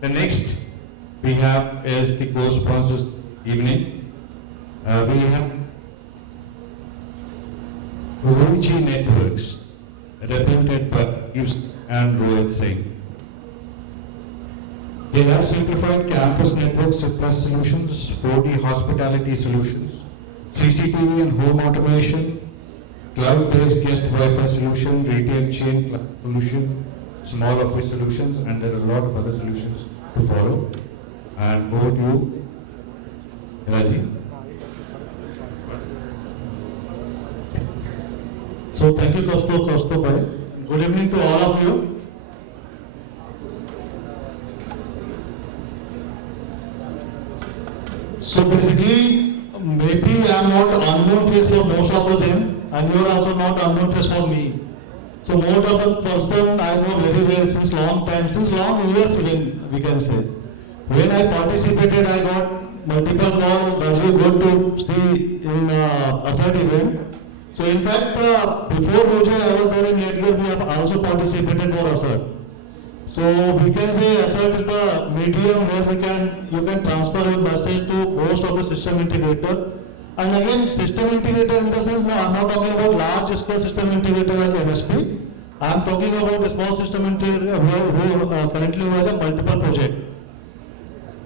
The next we have is the co-sponsors evening. We have Roji Networks, represented by Yves and Rohit Singh. They have simplified campus networks plus solutions, 4D hospitality solutions, CCTV and home automation, cloud-based guest Wi-Fi solution, retail chain solution, small office solutions, and there are a lot of other solutions to follow. And over to you, Raji. So thank you, Kaustubh. Good evening to all of you. So basically, maybe I am not unknown face for most of them, and you are also not unknown face for me. So most of the person I know very well since long time, since long years even we can say. When I participated, I got multiple calls. Raju, good to see in Assad event. So in fact, before Roja, I was there in Netgear, we have also participated for Assad. So we can say Assad is the medium where you can transfer your message to most of the system integrator. And again, system integrator in the sense, no, I'm not talking about large scale system integrator like MSP. I'm talking about a small system integrator who currently has a multiple project.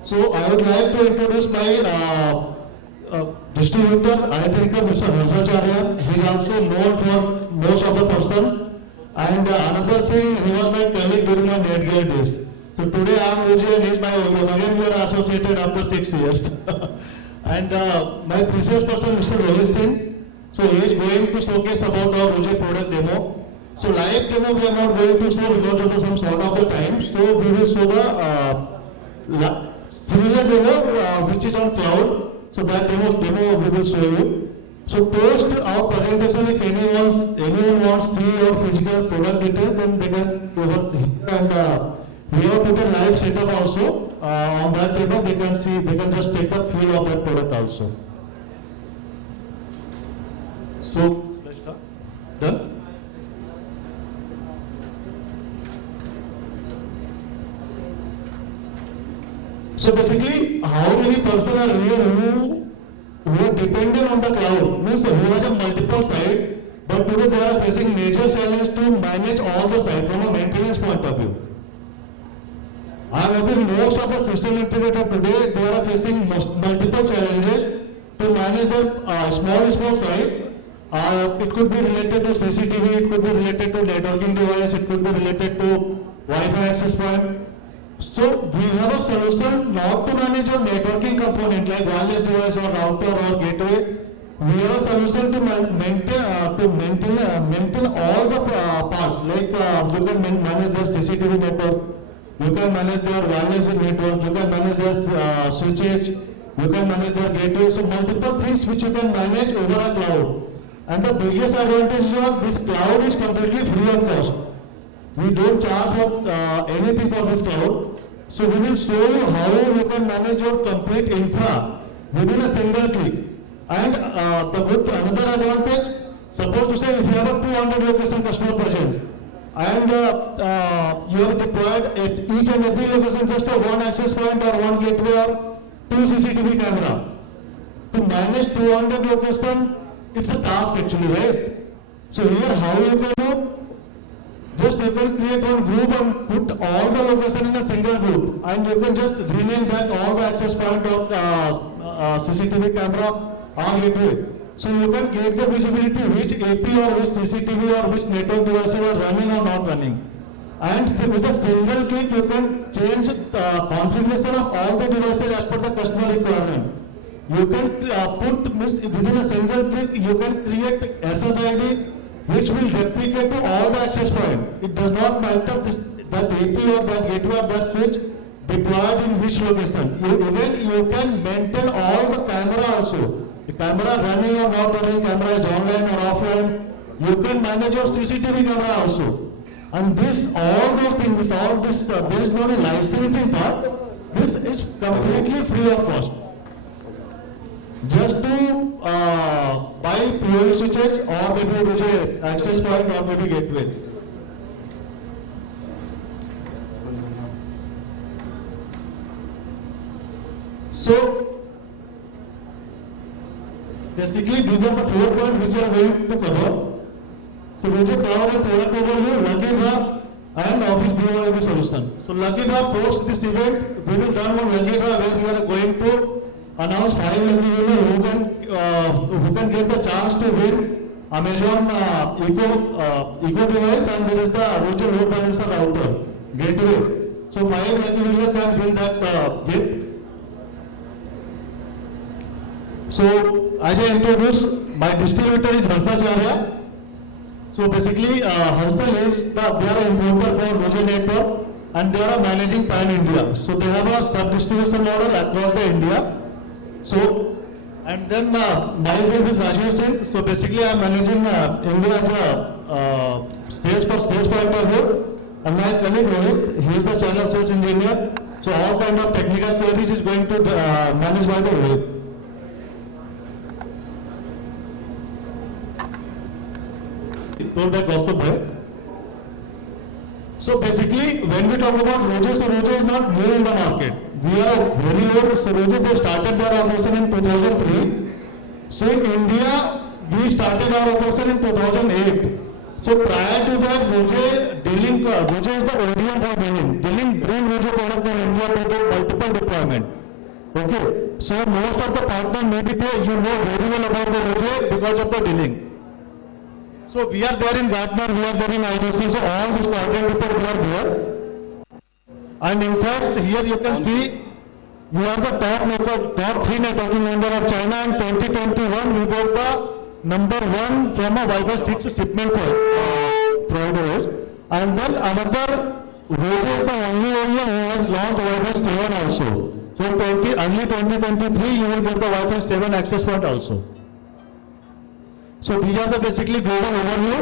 So I would like to introduce my distributor, I think Mr. Harsacharya. He is also known for most of the person. And another thing, he was my colleague during my Netgear days. So today I am Roji and he is my again we are associated after 6 years. And my previous person, Mr. Rohit Singh. So he is going to showcase about our Roji product demo. So live demo we are not going to show because of some sort of the time. So we will show the similar demo which is on cloud. So that demo we will show you. So post our presentation, if anyone wants to see your physical product detail, then they can over here, and we have put a live setup also on that table. They can see, they can just take a feel of that product also. So let's start. Done. So basically, how many persons are here who are dependent on the cloud? Means who has a multiple site, but today they are facing major challenge to manage all the site from a maintenance point of view. I am hoping most of the system integrator today they are facing multiple challenges to manage their small site. It could be related to CCTV, it could be related to networking device, it could be related to Wi-Fi access point. So we have a solution not to manage your networking component like wireless device or router or gateway. We have a solution to maintain all the parts. Like you can manage the CCTV network, you can manage their wireless network, you can manage their switches, you can manage their gateway. So multiple things which you can manage over a cloud. And the biggest advantage of this cloud is completely free of cost. We don't charge for anything for this cloud. So we will show you how you can manage your complete infra within a single click. And another advantage, suppose to say if you have a 200 location customer presence and you have deployed at each and every location just a one access point or one gateway or two CCTV camera. To manage 200 location, it's a task actually, right? So here how you can do? Just you can create one group and put all the location in a single group, and you can just rename that all the access point of CCTV camera or gateway. So you can get the visibility which AP or which CCTV or which network devices are running or not running. And with a single click you can change configuration of all the devices as per the customer requirement. You can put within a single click you can create SSID which will replicate to all the access point. It does not matter that AP or that gateway or that switch deployed in which location. You can maintain all the camera also. The camera running or not running, camera is online or offline. You can manage your CCTV camera also. And all those things, there is no licensing part. This is completely free of cost. Just to buy PoE switches or maybe access point or maybe gateway. So basically these are the 4 points which are going to cover. So Roje Cloud and product overview, Luckybhav and Office BOIB solution. So Luckybhav post this event, we will run one Luckybhav where we are going to announce 5 individuals who can get the chance to win Amazon Eco device, and there is the Roje load balancer router gateway. So 5 individuals can win that gift. So as I introduced, my distributor is Harsacharya. So basically, Harsal is they are an importer for Roje Network, and they are managing Pan India. So they have a sub-distribution model across the India. So, and then myself is Rajesh Singh. So basically, I am managing India as sales point of view. And my colleague Rohit, he is the channel sales engineer. So all kind of technical queries is going to manage by the Rohit. Told by Kaustubh bhai. So basically, when we talk about Roje, so Roje is not new in the market. We are very old. So Roje, they started their operation in 2003. So in India, we started our operation in 2008. So prior to that, Roje is the ODM for dealing. Dealing bring Roje product in India to do multiple deployment. Okay. So most of the partners maybe you know very well about the Roje because of the dealing. So we are there in Gartner, we are there in IDC, so all these quadrant reports we are there. And in fact, here you can see we are the top 3 networking member of China. In 2021, we got the number 1 from a Wi-Fi 6 shipment provider. And then another, Roje is the only OEM who has launched Wi-Fi 7 also. So early 2023, you will get the Wi-Fi 7 access point also. So these are the basically global overview.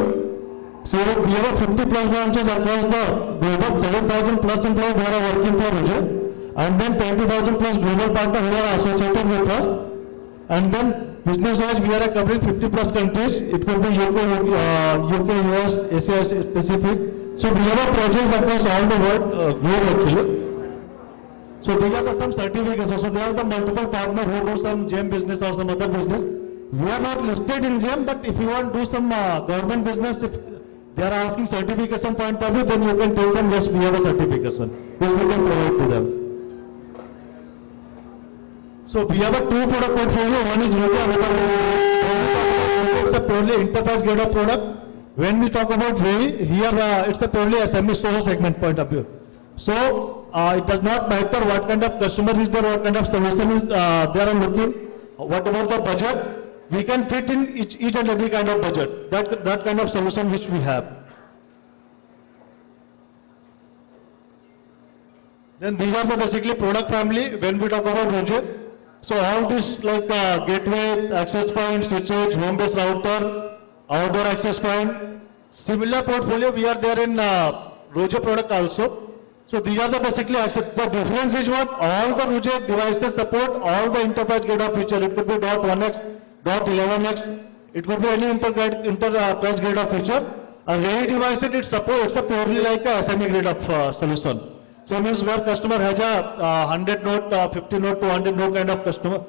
So we have 50 plus branches across the global, 7,000 plus employees who are working for Roje, and then 20,000 plus global partners who are associated with us. And then business-wise, we are covering 50 plus countries. It could be UK, US, Asia Pacific. So we have a presence across all the world, globe actually. So these are some certificates. So there are the multiple partners who do some GEM business or some other business. We are not listed in GEM, but if you want to do some government business, if they are asking certification point of view, then you can tell them, yes, we have a certification, which we can provide to them. So we have a 2 product portfolio. One is Roje, another it's a purely enterprise grade of product. When we talk about here it's a purely SME SOHO segment point of view. So it does not matter what kind of customer is there, what kind of solution is they are looking, what about the budget. We can fit in each and every kind of budget, that kind of solution which we have. Then these are the basically product family when we talk about Roje. So all this like gateway, access point, switches, home-based router, outdoor access point. Similar portfolio we are there in Roje product also. So these are the basically access. The difference is what all the Roje devices support all the enterprise grade of feature. It could be .1x, .11x, it could be any enterprise grade of feature. A ready device it's a purely like a SME grade of solution. So it means where customer has a 100 node, 50 node, 200 node kind of customer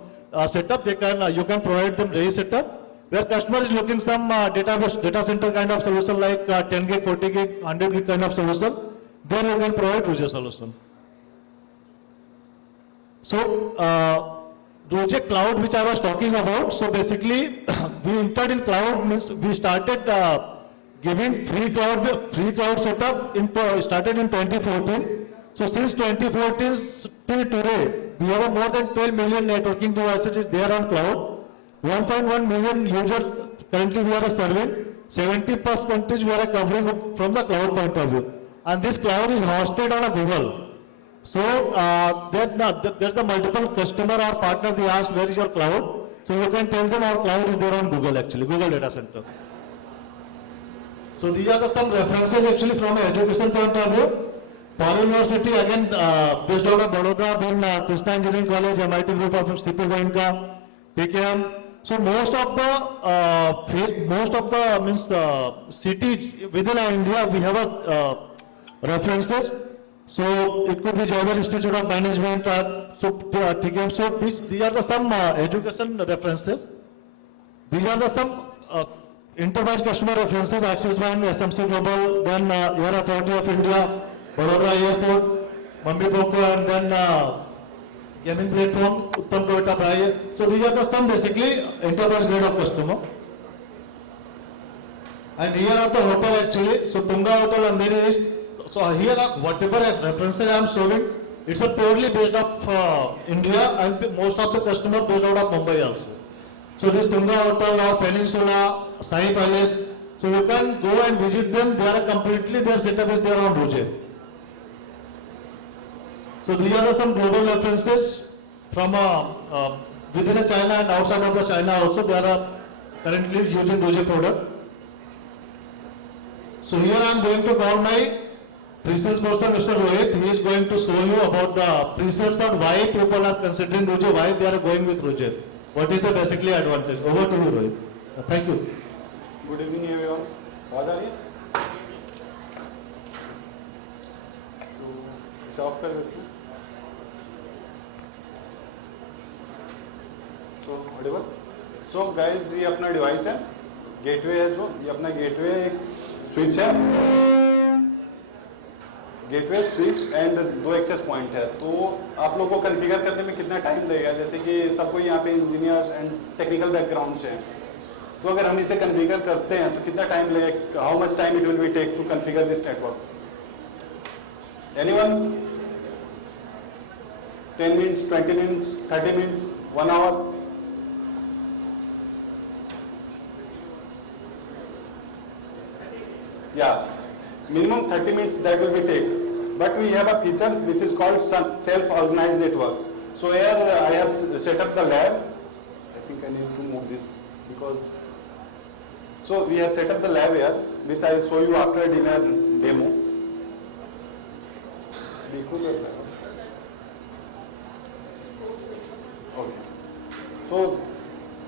setup, you can provide them ready setup. Where customer is looking some data center kind of solution like 10 gig, 40 gig, 100 gig kind of solution, then you can provide Roje solution. So Roje Cloud, which I was talking about, so basically we entered in cloud, means we started giving free cloud setup, started in 2014. So since 2014 till today, we have more than 12 million networking devices there on cloud. 1.1 million users currently we are serving. 70 plus countries we are covering from the cloud point of view. And this cloud is hosted on a Google. So there's the multiple customer or partner, they ask where is your cloud. So you can tell them our cloud is there on Google actually, Google Data Center. So these are some references actually from an education point of view. Paul University again based out of Baroda, then Krishna Engineering College, MIT Group of CP Goenka, PKM. So most of the cities within India we have references. So it could be Jawahar Institute of Management. So these are the some education references. These are the some enterprise customer references: Axis Bank, SMC Global, then Air Authority of India, Vadodara Airport, Mumbai Boko, and then Yamin Platform, Uttam Toyota Praia. So these are the some basically enterprise grade of customer. And here are the hotel actually. So Tunga Hotel Andheri East. So here are whatever references I am showing, it's a purely based off India, and most of the customer based out of Mumbai also. So this Tunga Hotel or Peninsula, Sai Palace, so you can go and visit them. They are completely, their setup is there on Ruje. So these are some global references from within China and outside of the China also. They are currently using Ruje product. So here I am going to call my pre-sales person, Mr. Rohit. He is going to show you about the pre-sales part, why people are considering Ruje, why they are going with Ruje. What is the basically advantage? Over to you, Rohit. Thank you. Good evening, everyone. आवाज आ रही है? इसे ऑफ कर देती हूँ. So guys, ये अपना डिवाइस है, गेटवे है जो, ये अपना गेटवे एक स्विच है, gateway switch and 2 access point है. तो आप लोगों को कॉन्फ़िगर करने में कितना टाइम लगेगा? जैसे कि सबको यहाँ पे इंजीनियर्स एंड टेक्निकल बैकग्राउंड से हैं, तो अगर हम इसे कॉन्फ़िगर करते हैं तो कितना टाइम लगेगा? How much time it will be take to configure this network? Anyone? 10 minutes, 20 minutes, 30 minutes, 1 hour? Yeah, minimum 30 minutes that will be take. But we have a feature which is called self-organized network. So here I have set up the lab. I think I need to move this because. So we have set up the lab here, which I will show you after dinner demo. Okay. So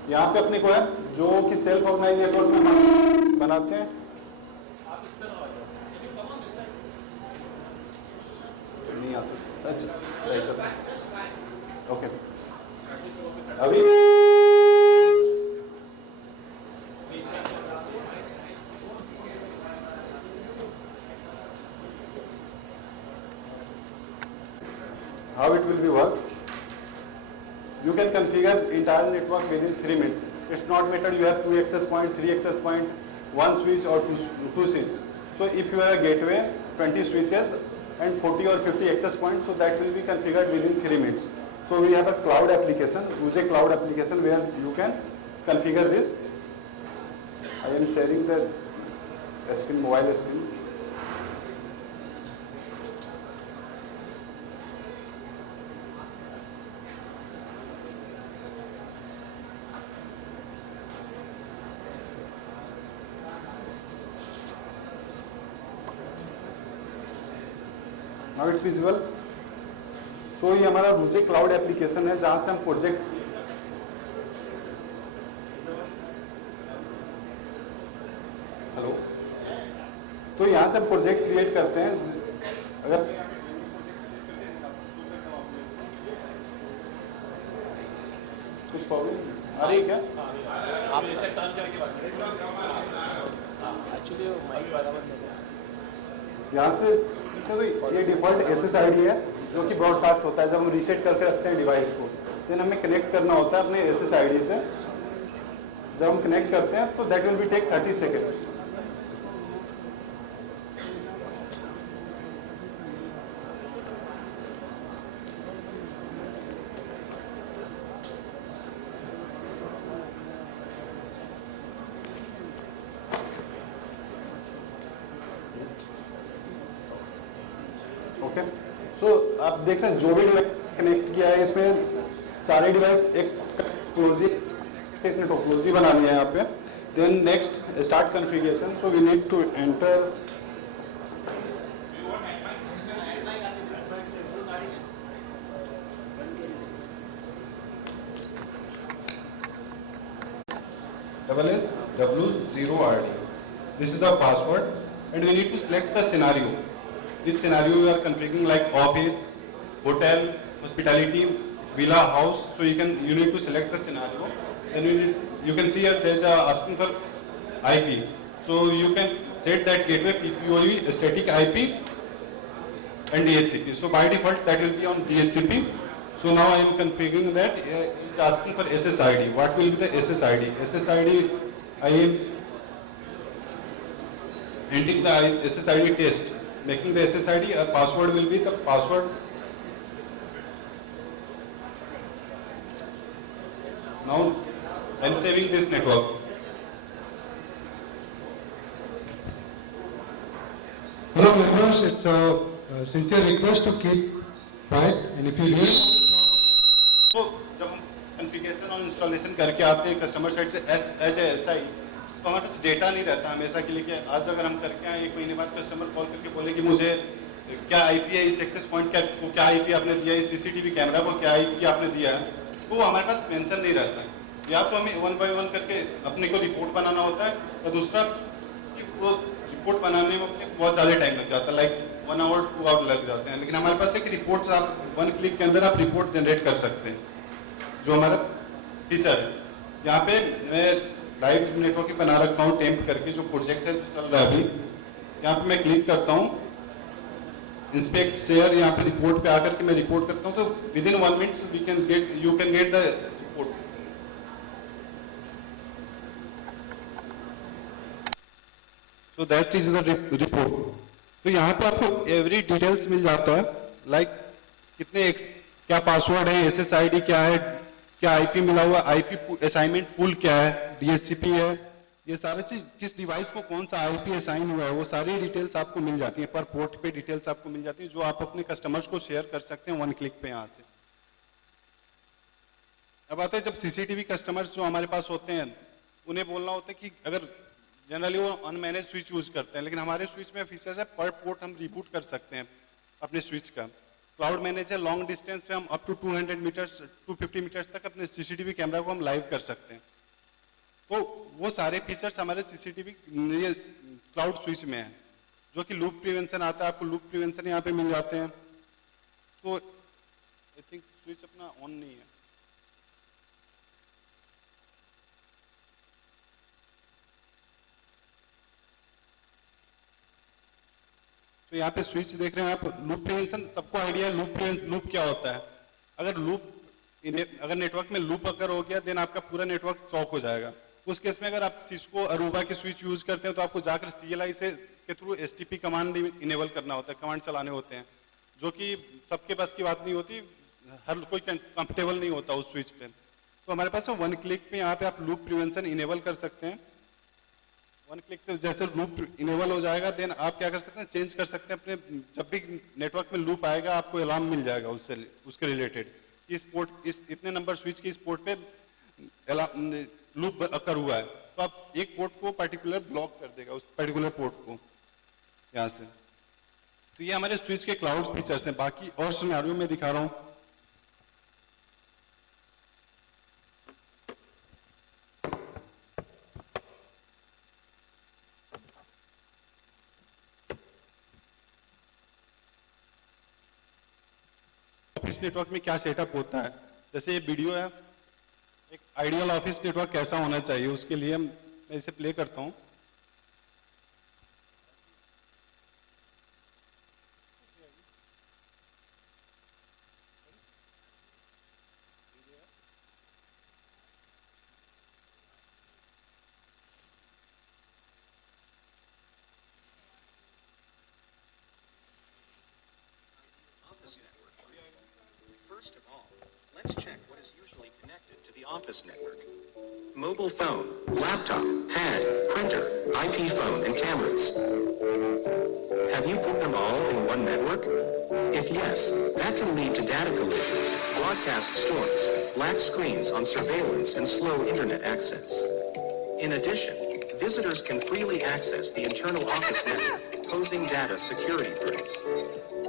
यहाँ पे अपने को है जो कि self organise network में हम बनाते हैं. नहीं आ सकता. ओके. अभी how it will be work? You can configure entire network within 3 minutes. It's not matter you have 2 access point, 3 access point, 1 switch or 2 switches. So if you have a gateway, 20 switches and 40 or 50 access points, so that will be configured within 3 minutes. So we have a cloud application, Ruje cloud application, where you can configure this. I am sharing the screen, mobile screen. Now it's visible. So ये हमारा रूजे cloud application है जहाँ से हम प्रोजेक्ट तो यहाँ से प्रोजेक्ट क्रिएट करते हैं. अगर कुछ प्रॉब्लम आ रही है क्या? आप इसे टर्न करके बात करें. एक्चुअली माइक बराबर नहीं है. यहाँ से तो ये डिफॉल्ट SSID है जो कि ब्रॉडकास्ट होता है जब हम रीसेट करके रखते हैं डिवाइस को. देन हमें कनेक्ट करना होता है अपने SSID से. जब हम कनेक्ट करते हैं तो that will be take 30 second. Okay. So आप देख रहे हैं जो भी डिवाइस कनेक्ट किया है इसमें सारे डिवाइस एक क्लोजी इसने टोपोलॉजी बनानी है यहाँ पे. Then next start configuration. So we need to enter $W0RD. This is the password and we need to select the scenario. This scenario you are configuring like office, hotel, hospitality, villa, house. So you need to select the scenario. Then you can see here there is asking for IP. So you can set that gateway PPOE static IP and DHCP. So by default that will be on DHCP. So now I am configuring that. It's asking for SSID. What will be the SSID? SSID, I am entering the SSID test. Making the SSID, a password will be the password. Now I am saving this network. Hello members, it's a sincere request to keep quiet and if you hear. तो जब हम कॉन्फ़िगरेशन और इंस्टॉलेशन करके आते हैं customer side से as SI, तो हमारे पास डेटा नहीं रहता हमेशा के लिए कि आज अगर हम करके आए 1 महीने बाद कस्टमर कॉल करके बोले कि मुझे क्या IP है इस एक्सेस पॉइंट को क्या IP आपने दिया है, इस CCTV कैमरा को क्या IP आपने दिया है, तो हमारे पास मेंशन नहीं रहता है। या तो हमें 1 by 1 करके अपने को रिपोर्ट बनाना होता है, और दूसरा कि वो रिपोर्ट बनाने में बहुत ज़्यादा टाइम लग जाता है, लाइक 1 hour 2 hour लग जाते हैं। लेकिन हमारे पास एक रिपोर्ट्स आप 1 क्लिक के अंदर आप रिपोर्ट जनरेट कर सकते हैं, जो हमारा फीचर है। यहाँ पे मैं लाइव नेटवर्क बना रखा हूँ टेम्प करके, जो प्रोजेक्ट है जो चल रहा है अभी। यहाँ पे मैं क्लिक करता हूँ इंस्पेक्ट शेयर, यहाँ पे रिपोर्ट पे आकर के मैं रिपोर्ट करता हूँ, तो विदिन 1 minute you can get the report. So that is the report. तो यहाँ पे आपको एवरी डिटेल्स मिल जाता है, लाइक कितने क्या पासवर्ड है, SSID क्या है, क्या IP मिला हुआ, IP असाइनमेंट पूल क्या है, DHCP है, ये सारी चीज किस डिवाइस को कौन सा IP असाइन हुआ है, वो सारी डिटेल्स आपको मिल जाती है। पर पोर्ट पे डिटेल्स आपको मिल जाती है, जो आप अपने कस्टमर्स को शेयर कर सकते हैं 1 क्लिक पे यहाँ से। अब आते हैं जब CCTV कस्टमर्स जो हमारे पास होते हैं, उन्हें बोलना होता है कि अगर जनरली वो अनमैनेज स्विच यूज करते हैं, लेकिन हमारे स्विच में फीचर्स है पर पोर्ट हम रिबूट कर सकते हैं अपने स्विच का। क्लाउड मैनेज है, लॉन्ग डिस्टेंस पे हम अप टू 200 मीटर्स 250 मीटर्स तक अपने CCTV कैमरा को हम लाइव कर सकते हैं। तो वो सारे फीचर्स हमारे CCTV ये क्लाउड स्विच में है, जो कि लूप प्रिवेंशन आता है, आपको लूप प्रिवेंशन यहाँ पे मिल जाते हैं। तो आई थिंक स्विच अपना ऑन नहीं है। तो यहाँ पे स्विच देख रहे हैं आप, लूप प्रिवेंशन सबको आइडिया है लूप क्या होता है। अगर नेटवर्क में लूप अगर हो गया देन आपका पूरा नेटवर्क चौक हो जाएगा। उस केस में अगर आप सिस्को अरूबा के स्विच यूज करते हैं तो आपको जाकर CLI से के थ्रू STP कमांड इनेबल करना होता है, कमांड चलाने होते हैं, जो कि सबके पास की बात नहीं होती, हर कोई कंफर्टेबल नहीं होता उस स्विच पे। तो हमारे पास 1 क्लिक पे यहाँ पे आप लूप प्रिवेंशन इनेबल कर सकते हैं। 1 क्लिक से जैसे लूप इनेबल हो जाएगा देन आप क्या कर सकते हैं, चेंज कर सकते हैं अपने, जब भी नेटवर्क में लूप आएगा आपको अलार्म मिल जाएगा उसके रिलेटेड, इस पोर्ट इस इतने नंबर स्विच की इस पोर्ट पे लूप अकर हुआ है, तो आप एक पोर्ट को पर्टिकुलर ब्लॉक कर देगा उस पर्टिकुलर पोर्ट को यहाँ से। तो ये हमारे स्विच के क्लाउड फीचर्स हैं। बाकी और सिनेरियो में दिखा रहा हूँ। ऑफिस नेटवर्क में क्या सेटअप होता है, जैसे ये वीडियो है, एक आइडियल ऑफिस नेटवर्क कैसा होना चाहिए, उसके लिए मैं इसे प्ले करता हूँ। First of all, let's check what is usually connected to the office network. Mobile phone, laptop, pad, printer, IP phone, and cameras. Have you put them all in one network? If yes, that can lead to data collisions, broadcast storms, black screens on surveillance, and slow internet access. In addition, visitors can freely access the internal office network, posing data security threats.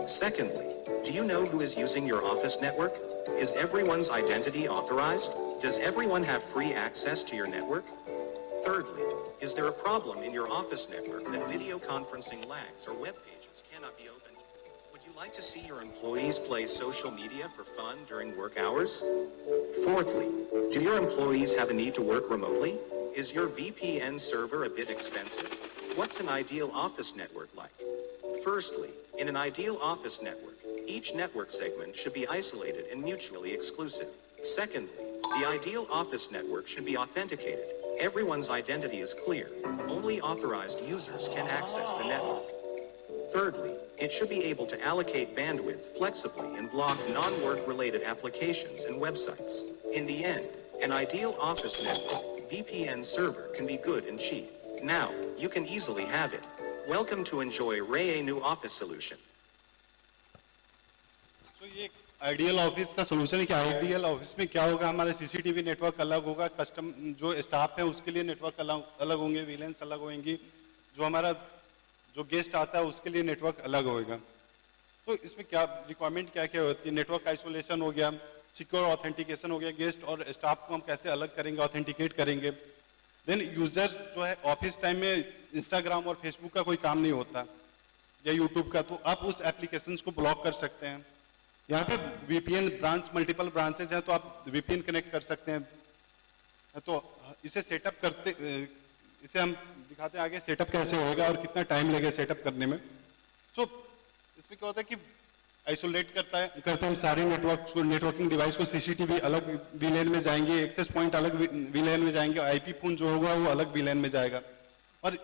Secondly, do you know who is using your office network? Is everyone's identity authorized? Does everyone have free access to your network? Thirdly, is there a problem in your office network that video conferencing lags or web pages cannot be opened? like to see your employees play social media for fun during work hours? Fourthly, do your employees have a need to work remotely? Is your VPN server a bit expensive? What's an ideal office network like? Firstly, in an ideal office network, each network segment should be isolated and mutually exclusive. Secondly, the ideal office network should be authenticated. Everyone's identity is clear. Only authorized users can access the network. Thirdly, it should be able to allocate bandwidth flexibly and block non-work related applications and websites. In the end, an ideal office network, VPN server can be good and cheap. Now, you can easily have it. Welcome to enjoy Ray, a new office solution. तो ये ideal office का सोल्यूशन है कि ideal office में क्या होगा, हमारा CCTV network अलग होगा, कस्टम जो स्टाफ है उसके लिए नेटवर्क अलग होंगे, विलेंस अलग होंगी, जो हमारा जो गेस्ट आता है उसके लिए नेटवर्क अलग होगा। तो इसमें क्या रिक्वायरमेंट क्या क्या होती है, नेटवर्क आइसोलेशन हो गया, सिक्योर ऑथेंटिकेशन हो गया, गेस्ट और स्टाफ को हम कैसे अलग करेंगे, ऑथेंटिकेट करेंगे। देन यूजर जो है ऑफिस टाइम में इंस्टाग्राम और फेसबुक का कोई काम नहीं होता या यूट्यूब का, तो आप उस एप्लीकेशंस को ब्लॉक कर सकते हैं। यहाँ पे वीपीएन ब्रांच मल्टीपल ब्रांचेज हैं तो आप वीपीएन कनेक्ट कर सकते हैं। तो इसे सेटअप करते, इसे हम दिखाते हैं आगे सेटअप कैसे होगा और कितना टाइम लगेगा सेटअप करने में। सो इसमें क्या होता है कि आइसोलेट करते हैं सारे नेटवर्किंग डिवाइस को, सीसीटीवी अलग वीलैन में जाएंगे, एक्सेस पॉइंट अलग वीलैन में जाएंगे, आईपी फोन जो होगा वो अलग वीलैन में जाएगा। और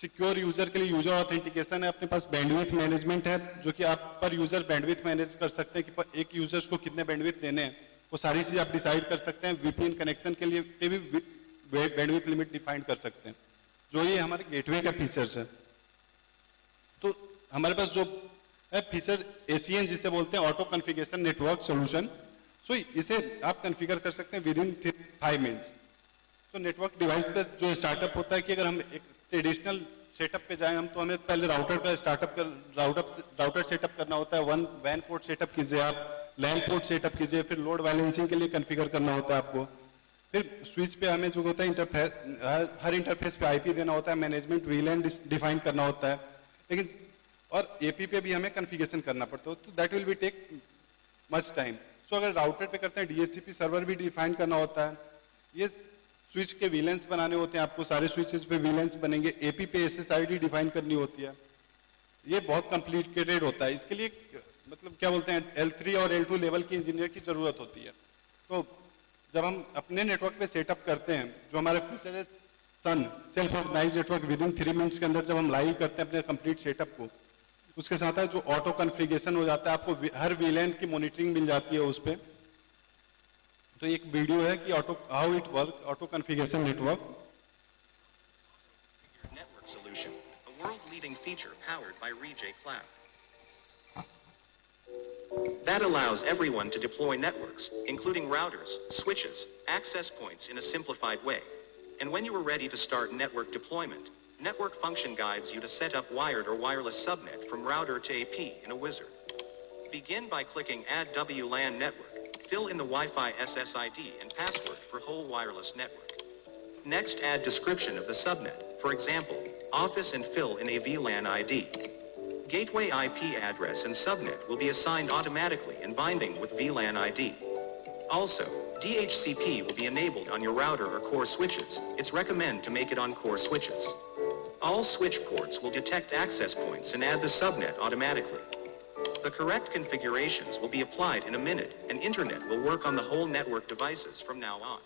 सिक्योर यूजर के लिए यूजर ऑथेंटिकेशन है, अपने पास बैंडविड्थ मैनेजमेंट है जो कि आप पर यूजर बैंडविड्थ मैनेज कर सकते हैं कि एक यूजर्स को कितने बैंडविड्थ देने हैं, वो सारी चीज आप डिसाइड कर सकते हैं। वीपीएन कनेक्शन के लिए भी बैंडविड्थ लिमिट डिफाइन कर सकते हैं, जो ये हमारे गेटवे का फीचर्स है। तो हमारे पास जो है फीचर एसीएन जिसे बोलते हैं ऑटो कॉन्फ़िगरेशन नेटवर्क सॉल्यूशन, सो इसे आप कॉन्फ़िगर कर सकते हैं विद इन 5 मिनट्स। तो नेटवर्क डिवाइस का जो स्टार्टअप होता है कि अगर हम एक ट्रेडिशनल सेटअप पे जाएं हम, तो हमें पहले राउटर का राउटर सेटअप करना होता है, वन वैन पोर्ट सेटअप कीजिए, आप लैन पोर्ट सेटअप कीजिए, फिर लोड बैलेंसिंग के लिए कॉन्फ़िगर करना होता है आपको, फिर स्विच पे हमें जो होता है हर इंटरफेस पे आईपी देना होता है, मैनेजमेंट वीलैन डिफाइन करना होता है, लेकिन और एपी पे भी हमें कॉन्फ़िगरेशन करना पड़ता है, तो that will be take much time. So अगर राउटर पे करते हैं डीएचसीपी सर्वर भी डिफाइन करना होता है, ये स्विच के वीलेंस बनाने होते हैं आपको, सारे स्विचेस पे वीलेंस बनेंगे, एपी पे एसएसआईडी डिफाइन करनी होती है, ये बहुत कॉम्प्लिकेटेड होता है। इसके लिए मतलब क्या बोलते हैं L3 और L2 लेवल की इंजीनियर की जरूरत होती है। तो जब हम अपने नेटवर्क पे सेटअप करते हैं, जो हमारा फीचर है SON self organized network, within 3 minutes के अंदर जब हम लाइव करते हैं अपने कंप्लीट सेटअप को, उसके साथ है जो ऑटो कॉन्फ़िगरेशन हो जाता है, आपको हर वीलैन की मॉनिटरिंग मिल जाती है उस पे। तो एक वीडियो है कि auto how it work, auto configuration network. Network solution, a world-leading feature powered by Rejay Cloud. That allows everyone to deploy networks, including routers, switches, access points in a simplified way. And when you are ready to start network deployment, Network Function guides you to set up wired or wireless subnet from router to AP in a wizard. Begin by clicking Add WLAN Network. Fill in the Wi-Fi SSID and password for whole wireless network. Next, add description of the subnet. For example, office and fill in a VLAN ID. Gateway IP address and subnet will be assigned automatically in binding with VLAN ID. Also, DHCP will be enabled on your router or core switches. It's recommended to make it on core switches. All switch ports will detect access points and add the subnet automatically. The correct configurations will be applied in a minute, and internet will work on the whole network devices from now on.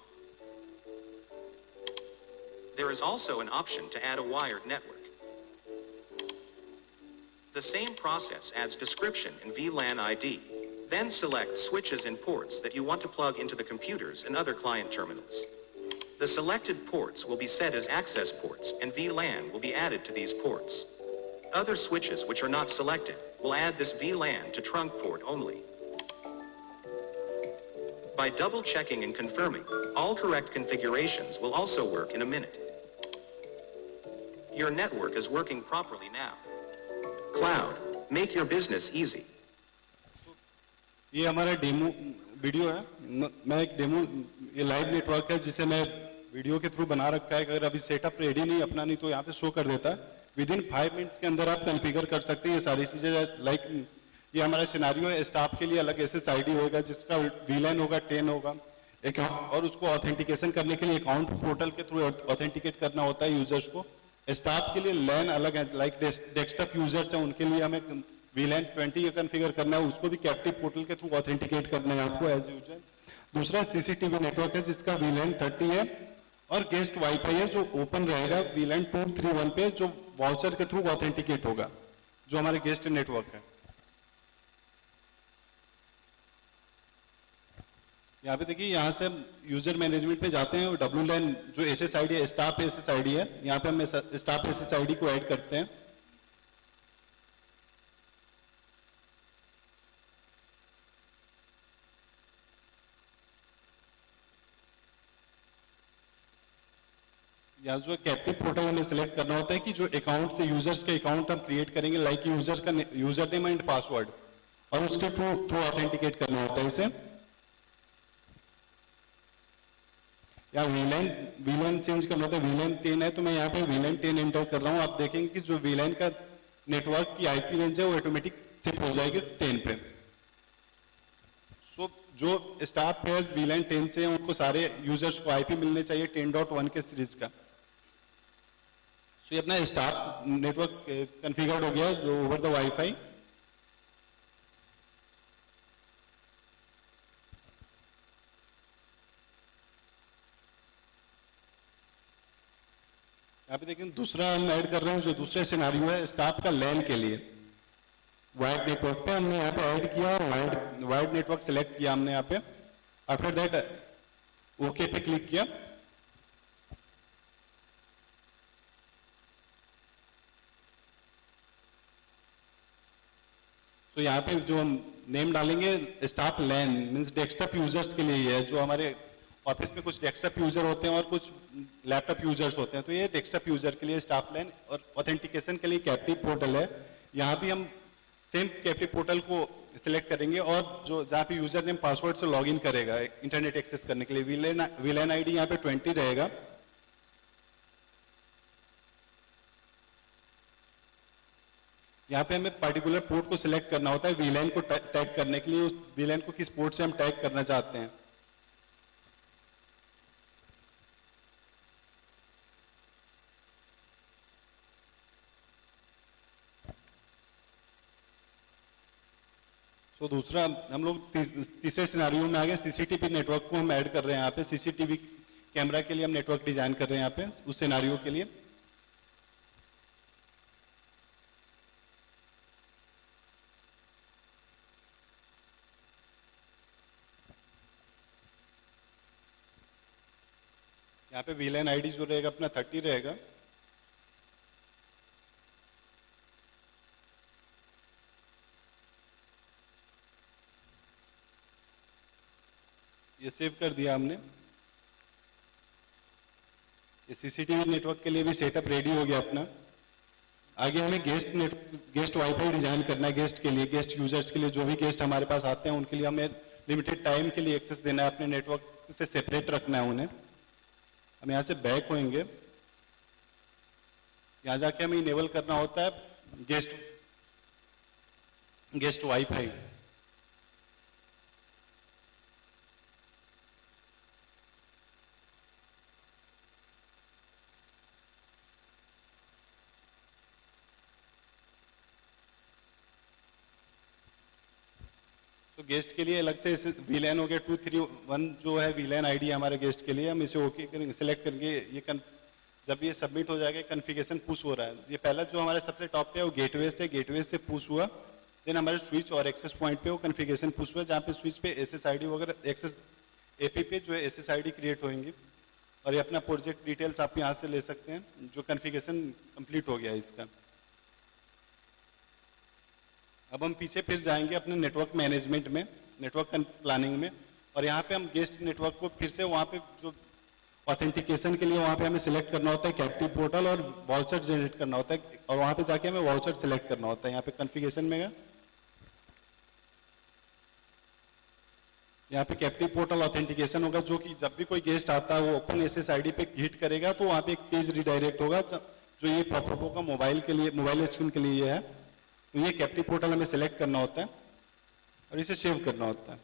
There is also an option to add a wired network. The same process adds description and VLAN ID. Then select switches and ports that you want to plug into the computers and other client terminals. The selected ports will be set as access ports, and VLAN will be added to these ports. Other switches which are not selected will add this VLAN to trunk port only. By double checking and confirming, all correct configurations will also work in a minute. Your network is working properly now. Cloud, make your business easy. ये हमारा demo video है, मैं एक डेमो, ये live network है जिसे मैं वीडियो के थ्रू बना रखा है। अगर अभी सेटअप रेडी नहीं अपना नहीं तो यहाँ पे शो कर देता है। विद इन 5 मिनट्स के अंदर आप कॉन्फ़िगर कर सकते हैं ये सारी चीजें, लाइक ये हमारा सिनारियो है, स्टाफ के लिए अलग SSID होगा जिसका VLAN होगा 10 होगा एक, और उसको ऑथेंटिकेशन करने के लिए अकाउंट पोर्टल के थ्रू ऑथेंटिकेट करना होता है यूजर्स को। स्टाफ के लिए LAN अलग है, लाइक डेस्कटॉप यूजर्स हैं उनके लिए हमें VLAN 20 कॉन्फ़िगर करना है, उसको भी कैप्टिव पोर्टल के थ्रू ऑथेंटिकेट करना है आपको एज यूजर। दूसरा CCTV नेटवर्क है जिसका VLAN 30 है, और गेस्ट वाईफाई है जो ओपन रहेगा VLAN 231 पे, जो वाउचर के थ्रू ऑथेंटिकेट होगा, जो हमारे गेस्ट नेटवर्क है। यहाँ पे देखिए, यहाँ से हम यूजर मैनेजमेंट पे जाते हैं, WLAN जो SSID है, स्टाफ SSID है, यहाँ पे हम स्टाफ SSID को ऐड करते हैं। यहाँ जो कैप्टिव पोर्टल हमें सिलेक्ट करना होता है कि जो अकाउंट से यूजर्स के अकाउंट हम क्रिएट करेंगे, लाइक यूजर्स का यूजर नेम एंड पासवर्ड, और उसके थ्रू ऑथेंटिकेट करना होता है इसे। या VLAN चेंज करना होता है, VLAN 10 है तो मैं यहाँ पे VLAN 10 एंटर कर रहा हूँ। आप देखेंगे कि जो VLAN का नेटवर्क की IP रेंज है वो ऑटोमेटिक शिफ्ट हो जाएगी 10 पे। सो जो स्टाफ है VLAN 10 से उनको सारे यूजर्स को IP मिलने चाहिए 10.1 के सीरीज का। सो ये अपना स्टाफ नेटवर्क कॉन्फ़िगर्ड हो गया जो ओवर द वाईफाई। यहाँ पे देखिए दूसरा हम ऐड कर रहे हैं, जो दूसरा सिनारियो है स्टाफ का LAN के लिए। वायर्ड नेटवर्क पे हमने यहाँ पे ऐड किया और वायर्ड नेटवर्क सिलेक्ट किया हमने यहाँ पे। आफ्टर दैट ओके पे क्लिक किया। तो यहाँ पे जो हम नेम डालेंगे staff LAN means desktop users के लिए है, जो हमारे ऑफिस में कुछ डेस्कटॉप यूजर होते हैं और कुछ लैपटॉप यूजर्स होते हैं, तो ये डेस्कटॉप यूजर के लिए स्टाफ LAN। और ऑथेंटिकेशन के लिए कैप्टिव पोर्टल है, यहाँ भी हम सेम कैप्टिव पोर्टल को सिलेक्ट करेंगे, और जो जहाँ पे यूजर नेम पासवर्ड से लॉगिन करेगा इंटरनेट एक्सेस करने के लिए VLAN ID यहाँ पे 20 रहेगा। यहाँ पे हमें पर्टिकुलर पोर्ट को सिलेक्ट करना होता है VLAN को टैग करने के लिए, उस VLAN को किस पोर्ट से हम टैग करना चाहते हैं। तो दूसरा हम लोग तीसरे सिनारियो में आ गए, CCTV नेटवर्क को हम ऐड कर रहे हैं यहाँ पे। CCTV कैमरा के लिए हम नेटवर्क डिजाइन कर रहे हैं यहाँ पे उस सिनारियो के लिए। यहाँ पे VLAN ID जो रहेगा अपना 30 रहेगा। ये सेव कर दिया हमने। ये CCTV नेटवर्क के लिए भी सेटअप रेडी हो गया अपना। आगे हमें गेस्ट वाईफाई डिजाइन करना है गेस्ट के लिए, गेस्ट यूजर्स के लिए। जो भी गेस्ट हमारे पास आते हैं उनके लिए हमें लिमिटेड टाइम के लिए एक्सेस देना है, अपने नेटवर्क से सेपरेट रखना है उन्हें। हम यहाँ से बैक होंगे, यहाँ जाके हमें इनेबल करना होता है गेस्ट वाईफाई। तो गेस्ट के लिए अलग से VLAN हो गया 231 जो है VLAN ID हमारे गेस्ट के लिए। हम इसे ओके करेंगे, सिलेक्ट करेंगे। ये जब ये सबमिट हो जाएगा कॉन्फ़िगरेशन पुश हो रहा है। ये पहला जो हमारे सबसे टॉप पे है वो गेटवे से पुश हुआ। देन हमारे स्विच और एक्सेस पॉइंट पे वो कॉन्फ़िगरेशन पुश हुआ, जहाँ पे स्विच पे SSID वगैरह एक्सेस AP पे जो है SSID क्रिएट होंगी। और ये अपना प्रोजेक्ट डिटेल्स आप यहाँ से ले सकते हैं, जो कॉन्फ़िगरेशन कंप्लीट हो गया है इसका। अब हम पीछे फिर जाएंगे अपने नेटवर्क मैनेजमेंट में, नेटवर्क प्लानिंग में, और यहाँ पे हम गेस्ट नेटवर्क को फिर से वहाँ पे जो ऑथेंटिकेशन के लिए वहाँ पे हमें सिलेक्ट करना होता है कैप्टिव पोर्टल, और वाउचर जनरेट करना होता है, और वहाँ पे जाके हमें वाउचर सिलेक्ट करना होता है। यहाँ पे कॉन्फ़िगरेशन में यहाँ पे कैप्टिव पोर्टल ऑथेंटिकेशन होगा, जो कि जब भी कोई गेस्ट आता है वो ओपन SSID पे हिट करेगा तो वहाँ पे एक पेज रिडायरेक्ट होगा, जो ये पॉपअप होगा मोबाइल के लिए, मोबाइल स्क्रीन के लिए है। तो ये कैप्टिव पोर्टल हमें सिलेक्ट करना होता है। और इसे सेव करना होता है।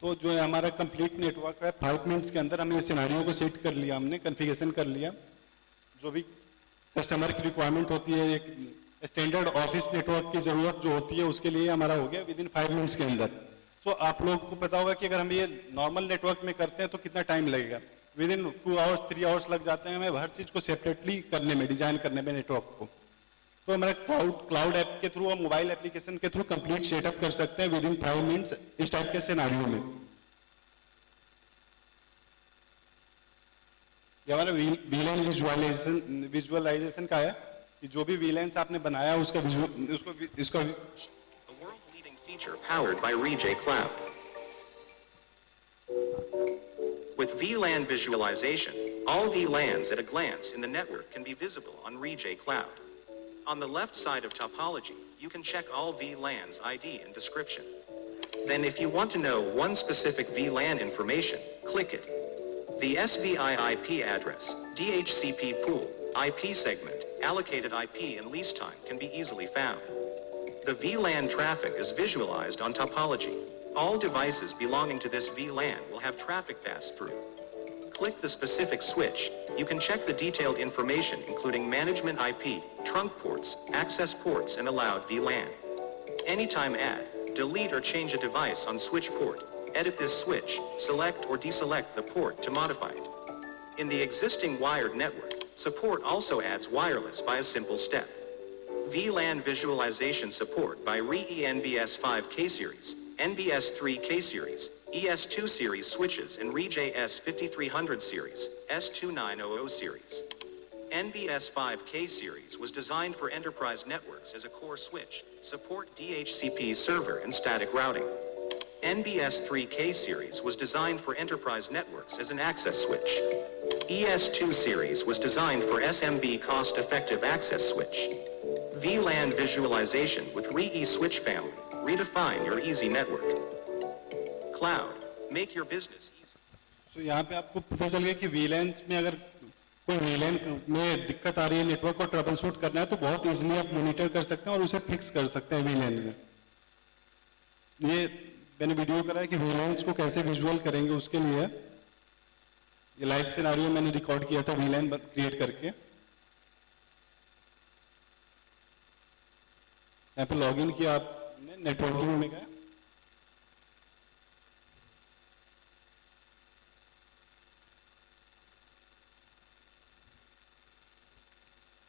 तो जो है हमारा कंप्लीट नेटवर्क है 5 मिनट्स के अंदर हमें सिनेरियो को सेट कर लिया, हमने कॉन्फ़िगरेशन कर लिया। जो भी कस्टमर की रिक्वायरमेंट होती है, एक स्टैंडर्ड ऑफिस नेटवर्क की जरूरत जो होती है उसके लिए हमारा हो गया विद इन 5 मिनट्स के अंदर। सो आप लोग को पता होगा कि अगर हम ये नॉर्मल नेटवर्क में करते हैं तो कितना टाइम लगेगा, विद इन 2 आवर्स 3 आवर्स लग जाते हैं हमें हर चीज को सेपरेटली करने में, डिजाइन करने में नेटवर्क को। तो हमारा क्लाउड ऐप के थ्रू और मोबाइल एप्लीकेशन के थ्रू कंप्लीट सेटअप कर सकते हैं विद इन 5 मिनट्स इस टाइप के सिनेरियो में। ये हमारा वीलैन विजुअलाइजेशन का है कि जो भी वीलैंस आपने बनाया उसका इसका A world-leading feature powered by Rejay Cloud. With VLAN visualization, all VLANs at a glance in the network can be visible on Rejay Cloud. On the left side of topology, you can check all VLANs ID and description. Then if you want to know one specific VLAN information, click it. The SVI IP address, DHCP pool, IP segment, allocated IP and lease time can be easily found. The VLAN traffic is visualized on topology. All devices belonging to this VLAN will have traffic pass through. Click the specific switch. You can check the detailed information including management IP, trunk ports, access ports and allowed VLAN. Anytime add, delete or change a device on switch port. Edit this switch, select or deselect the port to modify it. In the existing wired network, support also adds wireless by a simple step. VLAN visualization support by RE NBS 5 K-Series, NBS 3 K-Series, ES2 series switches and Rejay S5300 series, S2900 series. NBS 5 K-Series was designed for enterprise networks as a core switch, support DHCP server and static routing. NBS 3 K-Series was designed for enterprise networks as an access switch. ES2 series was designed for SMB cost-effective access switch. VLAN visualization with RE switch family. Redefine your easy network. Cloud. Make your business easy. तो यहाँ पे आपको पता चल गया कि VLANs में अगर कोई VLAN में दिक्कत आ रही है, नेटवर्क को ट्रबल शूट करना है तो बहुत इजीली आप मॉनिटर कर सकते हैं और उसे फिक्स कर सकते हैं VLAN में। ये मैंने वीडियो करा है कि VLANs को कैसे विजुअल करेंगे, उसके लिए ये लाइव सिनेरियो मैंने रिकॉर्ड किया था VLAN क्रिएट करके। यहाँ पे लॉगिन किया आपने, नेटवर्किंग में गया,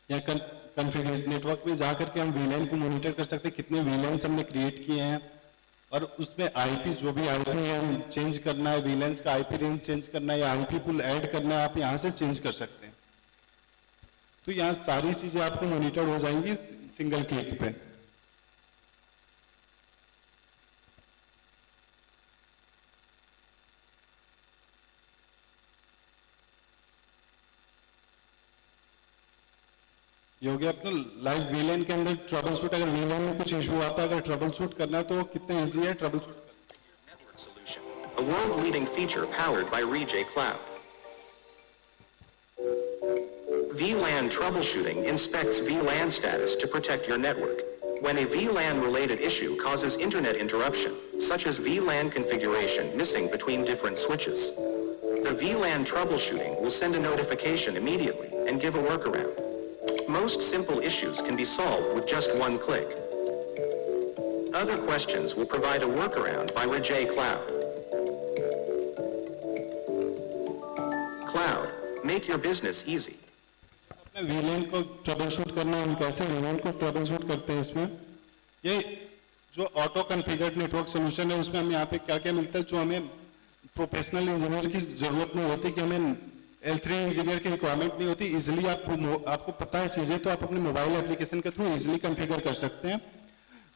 या कॉन्फ़िगरेशन नेटवर्क में जाकर के हम VLAN को मॉनिटर कर सकते हैं, कितने VLANs हमने क्रिएट किए हैं और उसमें आईपी जो भी आईपी है चेंज करना है, VLANs का आईपी रेंज चेंज करना है या आईपी पूल ऐड करना है, आप यहाँ से चेंज कर सकते हैं। तो यहाँ सारी चीजें आपको मॉनिटर हो जाएंगी सिंगल क्लिक पे। ये हो गया अपना लाइव VLAN के अंदर ट्रबल शूट। अगर VLAN में कुछ इशू आता है, अगर ट्रबल शूट करना है तो वो कितना इजी है ट्रबल शूट करना। Network solution. A world-leading feature powered by Rejay Cloud. VLAN troubleshooting inspects VLAN status to protect your network. When a VLAN-related issue causes internet interruption, such as VLAN configuration missing between different switches, the VLAN troubleshooting will send a notification immediately and give a workaround. Most simple issues can be solved with just one click. Other questions will provide a workaround by Rejay Cloud. Cloud, make your business easy. अपने VLAN को trouble shoot करना, हम कैसे VLAN को trouble shoot करते हैं इसमें, ये जो ऑटो कॉन्फ़िगर्ड नेटवर्क सोल्यूशन है उसमें हमें यहाँ पे क्या क्या मिलता है जो हमें प्रोफेशनल इंजीनियर की जरूरत नहीं होती, कि हमें L3 इंजीनियर की रिक्वायरमेंट नहीं होती। इजिली आपको पता है चीजें तो आप अपने मोबाइल एप्लीकेशन के थ्रू इजिली कॉन्फ़िगर कर सकते हैं।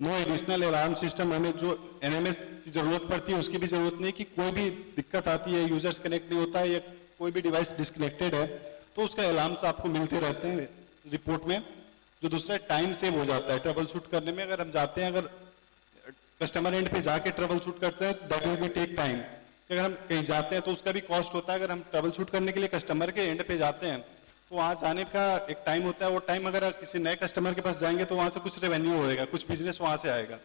नो एडिशनल अलार्म सिस्टम, हमें जो NMS की जरूरत पड़ती है उसकी भी जरूरत नहीं, कि कोई भी दिक्कत आती है, यूजर्स कनेक्ट नहीं होता है या कोई भी डिवाइस डिस्कनेक्टेड है तो उसका अलार्म्स आपको मिलते रहते हैं रिपोर्ट में। जो दूसरा टाइम सेव हो जाता है ट्रबल शूट करने में। अगर हम जाते हैं, अगर कस्टमर एंड पे जाके ट्रबल शूट करते हैं that will be take time. अगर हम कहीं जाते हैं तो उसका भी कॉस्ट होता है। अगर हम ट्रबल शूट करने के लिए कस्टमर के एंड पे जाते हैं तो वहां जाने का एक टाइम होता है, वो टाइम अगर किसी नए कस्टमर के पास जाएंगे तो वहां से कुछ रेवेन्यू होएगा, कुछ बिजनेस वहां से आएगा।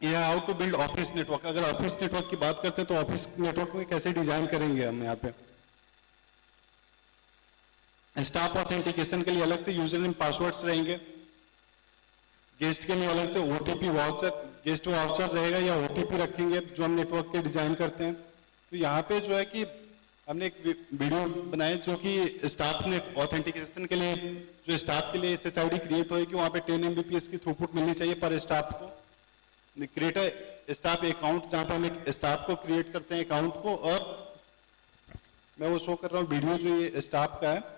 ये how to build office network. अगर ऑफिस नेटवर्क की बात करते हैं तो ऑफिस नेटवर्क में कैसे डिजाइन करेंगे हम यहाँ पे। स्टाफ ऑथेंटिकेशन के लिए अलग से यूजर नेम पासवर्ड्स रहेंगे, गेस्ट के लिए अलग से ओटीपी वाउचर, गेस्ट वाउचर रहेगा या ओटीपी रखेंगे जो हम नेटवर्क के डिजाइन करते हैं। तो यहाँ पे जो है कि हमने एक वीडियो बनाया जो कि स्टाफ ने ऑथेंटिकेशन के लिए, जो स्टाफ के लिए एसएसआईडी क्रिएट होगी वहाँ पे 10 MBPS की थ्रूपुट मिलनी चाहिए पर स्टाफ को। क्रिएट स्टाफ अकाउंट, जहाँ पे हम एक स्टाफ को क्रिएट करते हैं अकाउंट को, और मैं वो शो कर रहा हूँ वीडियो जो ये स्टाफ का है।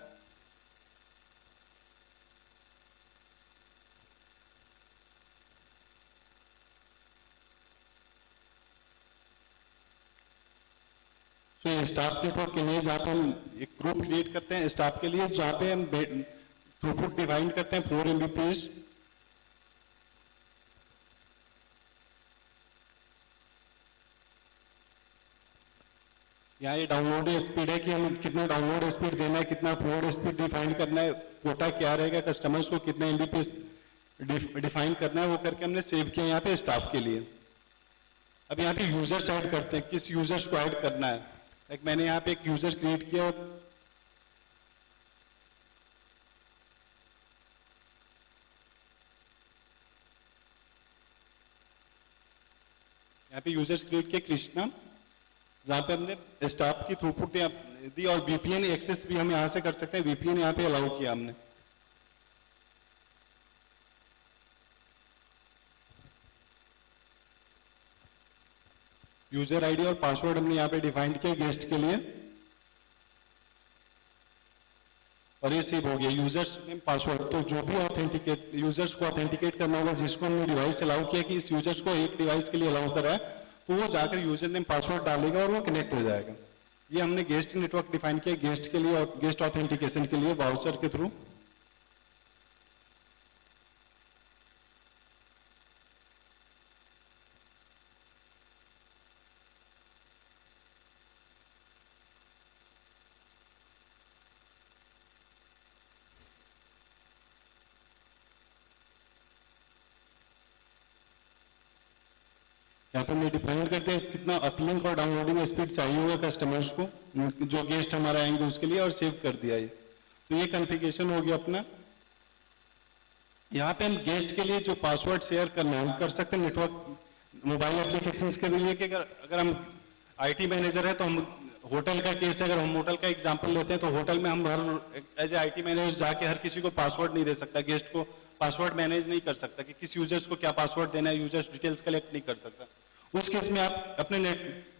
तो स्टाफ नेटवर्क के लिए जहाँ पे हम एक ग्रुप क्रिएट करते हैं स्टाफ के लिए, जहाँ पे हम थ्रूपुट डिफाइन करते हैं 4 MBPS। यहाँ ये डाउनलोड स्पीड है कि हम कितना डाउनलोड स्पीड देना है, कितना अपलोड स्पीड डिफाइन करना है, कोटा क्या रहेगा, कस्टमर्स को कितना MBPS डिफाइन करना है, वो करके हमने सेव किया यहाँ पे स्टाफ के लिए। अब यहाँ पे यूजर्स ऐड करते हैं, किस यूजर्स को ऐड करना है। एक मैंने यहाँ पे एक यूजर क्रिएट किया, यहाँ पे यूजर्स क्रिएट किया कृष्णा, जहाँ पे हमने स्टाफ की थ्रूपुट दी और VPN एक्सेस भी हम यहाँ से कर सकते हैं, VPN यहाँ पे अलाउ किया हमने। यूजर आईडी और पासवर्ड हमने यहाँ पे डिफाइन किया गेस्ट के लिए, और ये सेव हो गया यूजर्स नेम पासवर्ड। तो जो भी ऑथेंटिकेट यूजर्स को ऑथेंटिकेट करना होगा, जिसको हमने डिवाइस अलाउ किया कि इस यूजर्स को एक डिवाइस के लिए अलाउ करा है, तो वो जाकर यूजर नेम पासवर्ड डालेगा और वो कनेक्ट हो जाएगा। ये हमने गेस्ट नेटवर्क डिफाइन किया गेस्ट के लिए और गेस्ट ऑथेंटिकेशन के लिए वाउचर के थ्रू। यहाँ पे हमने डिफाइन करते हैं कितना अपलिंक और डाउनलोडिंग स्पीड चाहिए होगा कस्टमर्स को, जो गेस्ट हमारा आएंगे उसके लिए, और सेव कर दिया ये। तो ये कॉन्फ़िगरेशन हो गया अपना। यहाँ पे हम गेस्ट के लिए जो पासवर्ड शेयर करना है हम कर सकते हैं नेटवर्क मोबाइल एप्लीकेशन के लिए, कि अगर हम IT मैनेजर है तो हम होटल का केस है, अगर हम होटल का एग्जाम्पल लेते हैं तो होटल में हम हर एज ए IT मैनेजर जाके हर किसी को पासवर्ड नहीं दे सकता, गेस्ट को पासवर्ड मैनेज नहीं कर सकता कि किस यूजर्स को क्या पासवर्ड देना है, यूजर्स डिटेल्स कलेक्ट नहीं कर सकता। उस केस में आप अपने नेट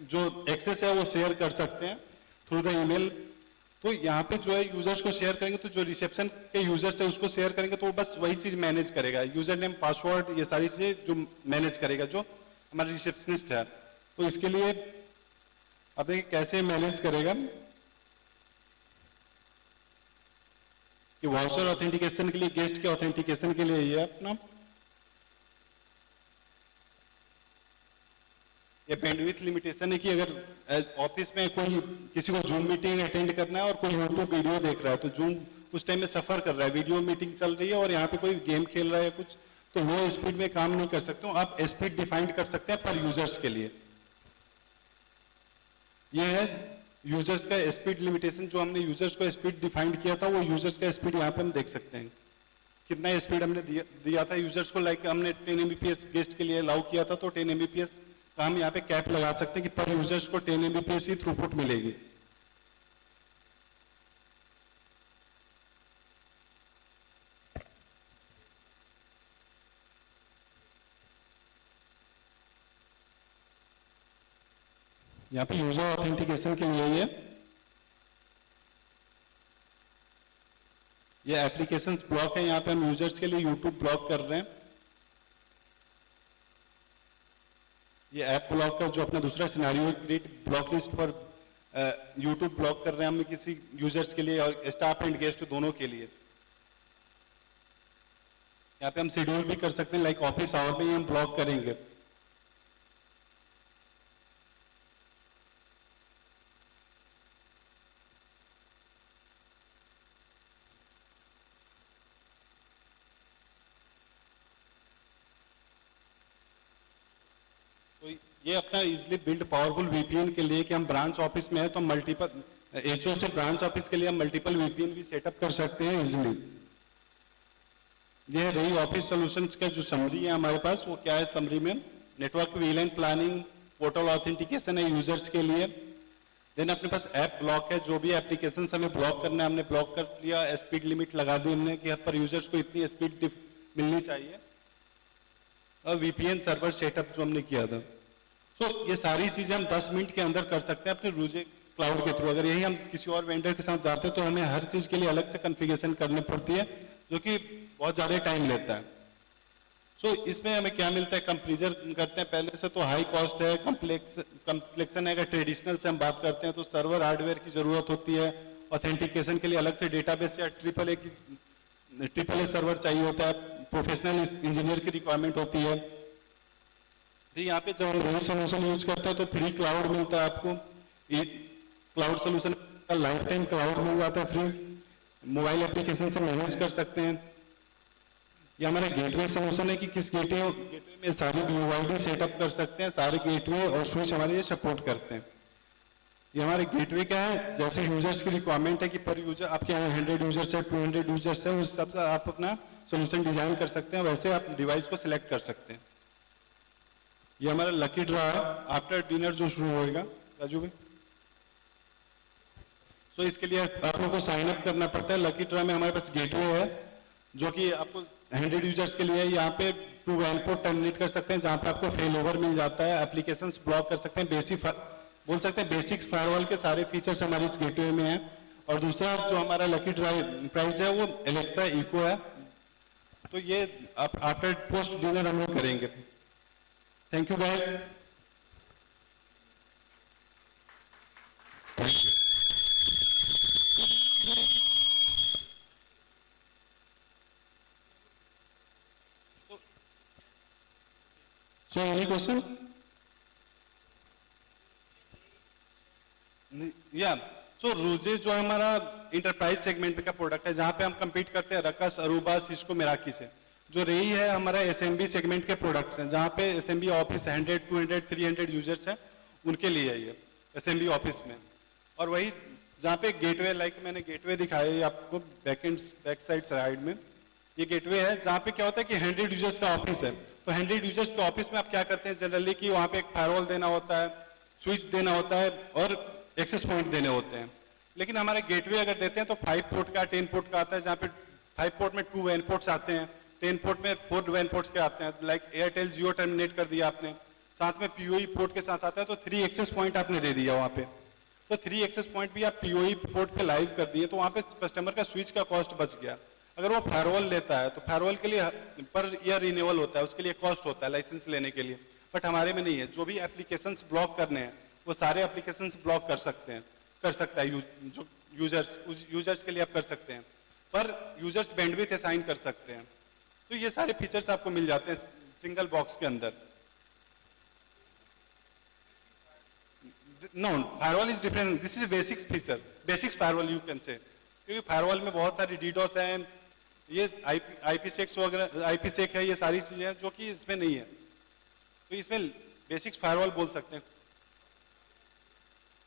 जो एक्सेस है वो शेयर कर सकते हैं थ्रू द ईमेल। तो यहाँ पे जो है यूजर्स को शेयर करेंगे तो जो रिसेप्शन के यूजर्स है उसको शेयर करेंगे तो वो बस वही चीज मैनेज करेगा, यूजर नेम पासवर्ड ये सारी चीजें जो मैनेज करेगा जो हमारा रिसेप्शनिस्ट है। तो इसके लिए अब देखिए कैसे मैनेज करेगा कि वाउचर ऑथेंटिकेशन के लिए, गेस्ट के ऑथेंटिकेशन के लिए ये अपना ये बैंडविड्थ लिमिटेशन है कि अगर ऑफिस में कोई किसी को जूम मीटिंग अटेंड करना है और कोई यूट्यूब वीडियो देख रहा है तो जूम उस टाइम में सफर कर रहा है, वीडियो मीटिंग चल रही है और यहाँ पे कोई गेम खेल रहा है कुछ, तो लो स्पीड में काम नहीं कर सकते हो आप, स्पीड डिफाइंड कर सकते हैं पर यूजर्स के लिए। ये है यूजर्स का स्पीड लिमिटेशन, जो हमने यूजर्स को स्पीड डिफाइंड किया था वो यूजर्स का स्पीड यहाँ पे हम देख सकते हैं कितना स्पीड हमने दिया था यूजर्स को। लाइक हमने 10 MBPS गेस्ट के लिए अलाउ किया था तो 10 MBPS का हम यहाँ पे कैप लगा सकते हैं कि पर यूजर्स को 10 MBPS ही थ्रूपुट मिलेगी। यहाँ पे यूजर ऑथेंटिकेशन के लिए ये एप्लीकेशंस ब्लॉक है, यहाँ पे हम यूजर्स के लिए यूट्यूब ब्लॉक कर रहे हैं। ये ऐप ब्लॉक का जो अपना दूसरा सिनेरियो क्रिएट ब्लॉक लिस्ट पर यूट्यूब ब्लॉक कर रहे हैं हम किसी यूजर्स के लिए और स्टाफ एंड गेस्ट दोनों के लिए। यहाँ पे हम शेड्यूल भी कर सकते हैं, लाइक ऑफिस आवर में ही हम ब्लॉक करेंगे। तो ये अपना इजिली बिल्ड पावरफुल वीपीएन के लिए कि हम ब्रांच ऑफिस में है तो मल्टीपल एचओ से ब्रांच ऑफिस के लिए हम मल्टीपल वीपीएन भी सेटअप कर सकते हैं इजिली। ये रही ऑफिस सॉल्यूशंस का जो समरी है हमारे पास, वो क्या है समरी में, नेटवर्क वीलैन प्लानिंग, पोर्टल ऑथेंटिकेशन है यूजर्स के लिए। देन अपने पास ऐप ब्लॉक है, जो भी एप्लीकेशन हमें ब्लॉक करना है हमने ब्लॉक कर लिया, स्पीड लिमिट लगा दी हमने कि पर यूजर्स को इतनी स्पीड मिलनी चाहिए। और वीपीएन सर्वर सेटअप जो हमने किया था, तो ये सारी चीजें हम 10 मिनट के अंदर कर सकते हैं अपने रूजे क्लाउड के थ्रू। अगर यही हम किसी और वेंडर के साथ जाते हैं तो हमें हर चीज के लिए अलग से कॉन्फ़िगरेशन करनी पड़ती है, जो कि बहुत ज्यादा टाइम लेता है। सो इसमें हमें क्या मिलता है, कंपेरिजन करते हैं पहले से तो हाई कॉस्ट है, कम्प्लेक्सन है। अगर ट्रेडिशनल से हम बात करते हैं तो सर्वर हार्डवेयर की जरूरत होती है, ऑथेंटिकेशन के लिए अलग से डेटाबेस या ट्रिपल ए सर्वर चाहिए होता है, प्रोफेशनल इंजीनियर की रिक्वायरमेंट होती है। फिर यहाँ पे जब हम रोज सोल्यूशन यूज करते हैं तो फ्री क्लाउड मिलता है आपको, क्लाउड सोल्यूशन का लाइफ टाइम क्लाउड मिल जाता है फ्री, मोबाइल एप्लीकेशन से मैनेज कर सकते हैं। ये हमारा गेटवे सोल्यूशन है कि किस गेटवे में सारी यूआईडी सेटअप कर सकते हैं, सारे गेटवे और स्विच हमारे ये सपोर्ट करते हैं। ये हमारे गेटवे क्या है, जैसे यूजर्स की रिक्वायरमेंट है कि पर यूजर आपके यहाँ 100 यूजर्स है, 200 यूजर्स है, उस हिसाब से आप अपना सोल्यूशन डिजाइन कर सकते हैं, वैसे आप डिवाइस को सिलेक्ट कर सकते हैं। ये हमारा लकी ड्रॉ है आफ्टर डिनर जो शुरू होएगा राजू भाई। तो इसके लिए आप लोगों को साइन अप करना पड़ता है। लकी ड्रॉ में हमारे पास गेटवे है जो कि आपको 100 यूजर्स के लिए यहाँ पे 2 वैन पोर्ट टर्मिनेट कर सकते हैं, जहाँ पे आपको फेल ओवर मिल जाता है, एप्लीकेशंस ब्लॉक कर सकते हैं, बोल सकते हैं बेसिक फायरवॉल के सारे फीचर्स हमारे इस गेटवे में है। और दूसरा जो हमारा लकी ड्राइव प्राइस है वो एलेक्सा इको है। तो ये आप आफ्टर पोस्ट डिनर हम लोग करेंगे। Thank you guys. So any question? या सो रूजे जो हमारा इंटरप्राइज सेगमेंट का प्रोडक्ट है, जहां पे हम compete करते हैं रकस, अरूबा, सिस्को, मेराकी से। जो रही है हमारा एसएमबी सेगमेंट के प्रोडक्ट्स हैं, जहां पे एसएमबी ऑफिस 100, 200, 300 यूजर्स हैं, उनके लिए है ये एसएमबी ऑफिस में। और वही जहाँ पे गेटवे, लाइक मैंने गेटवे दिखाया है आपको बैक साइड साइड में, ये गेटवे है जहाँ पे क्या होता है कि 100 यूजर्स का ऑफिस है। तो 100 यूजर्स के ऑफिस में आप क्या करते हैं जनरली कि वहाँ पे एक फायरवॉल देना होता है, स्विच देना होता है और एक्सेस पॉइंट देने होते हैं। लेकिन हमारे गेटवे अगर देते हैं तो 5 पोर्ट का 10 पोर्ट का आता है, जहाँ पे 5 पोर्ट में 2 वैन पोर्ट्स आते हैं, 10 पोर्ट में 4 वैन पोर्ट्स के आते हैं। लाइक एयरटेल जियो टर्मिनेट कर दिया आपने, साथ में पीओई पोर्ट के साथ आता है, तो 3 एक्सेस पॉइंट आपने दे दिया वहाँ पे। तो 3 एक्सेस पॉइंट भी आप पीओई पोर्ट पे लाइव कर दिए, तो वहाँ पे कस्टमर का स्विच का कॉस्ट बच गया। अगर वो फायरवॉल लेता है तो फायरवॉल के लिए पर ईयर रिन्यूअल होता है, उसके लिए कॉस्ट होता है लाइसेंस लेने के लिए। बट हमारे में नहीं है, जो भी एप्लीकेशंस ब्लॉक करने हैं वो सारे एप्लीकेशंस ब्लॉक कर सकते हैं, कर सकता है जो यूजर्स के लिए आप कर सकते हैं, पर यूजर्स बैंडविड्थ असाइन कर सकते हैं। तो ये सारे फीचर्स आपको मिल जाते हैं सिंगल बॉक्स के अंदर। No, firewall is different, this is basics feature, basics firewall you can say, क्योंकि फायरवॉल में बहुत सारी डीडोस हैं, ये आईपी-सेक वगैरह, आईपी-सेक है, ये सारी चीजें हैं जो कि इसमें नहीं है। तो इसमें बेसिक्स फायरवॉल बोल सकते हैं।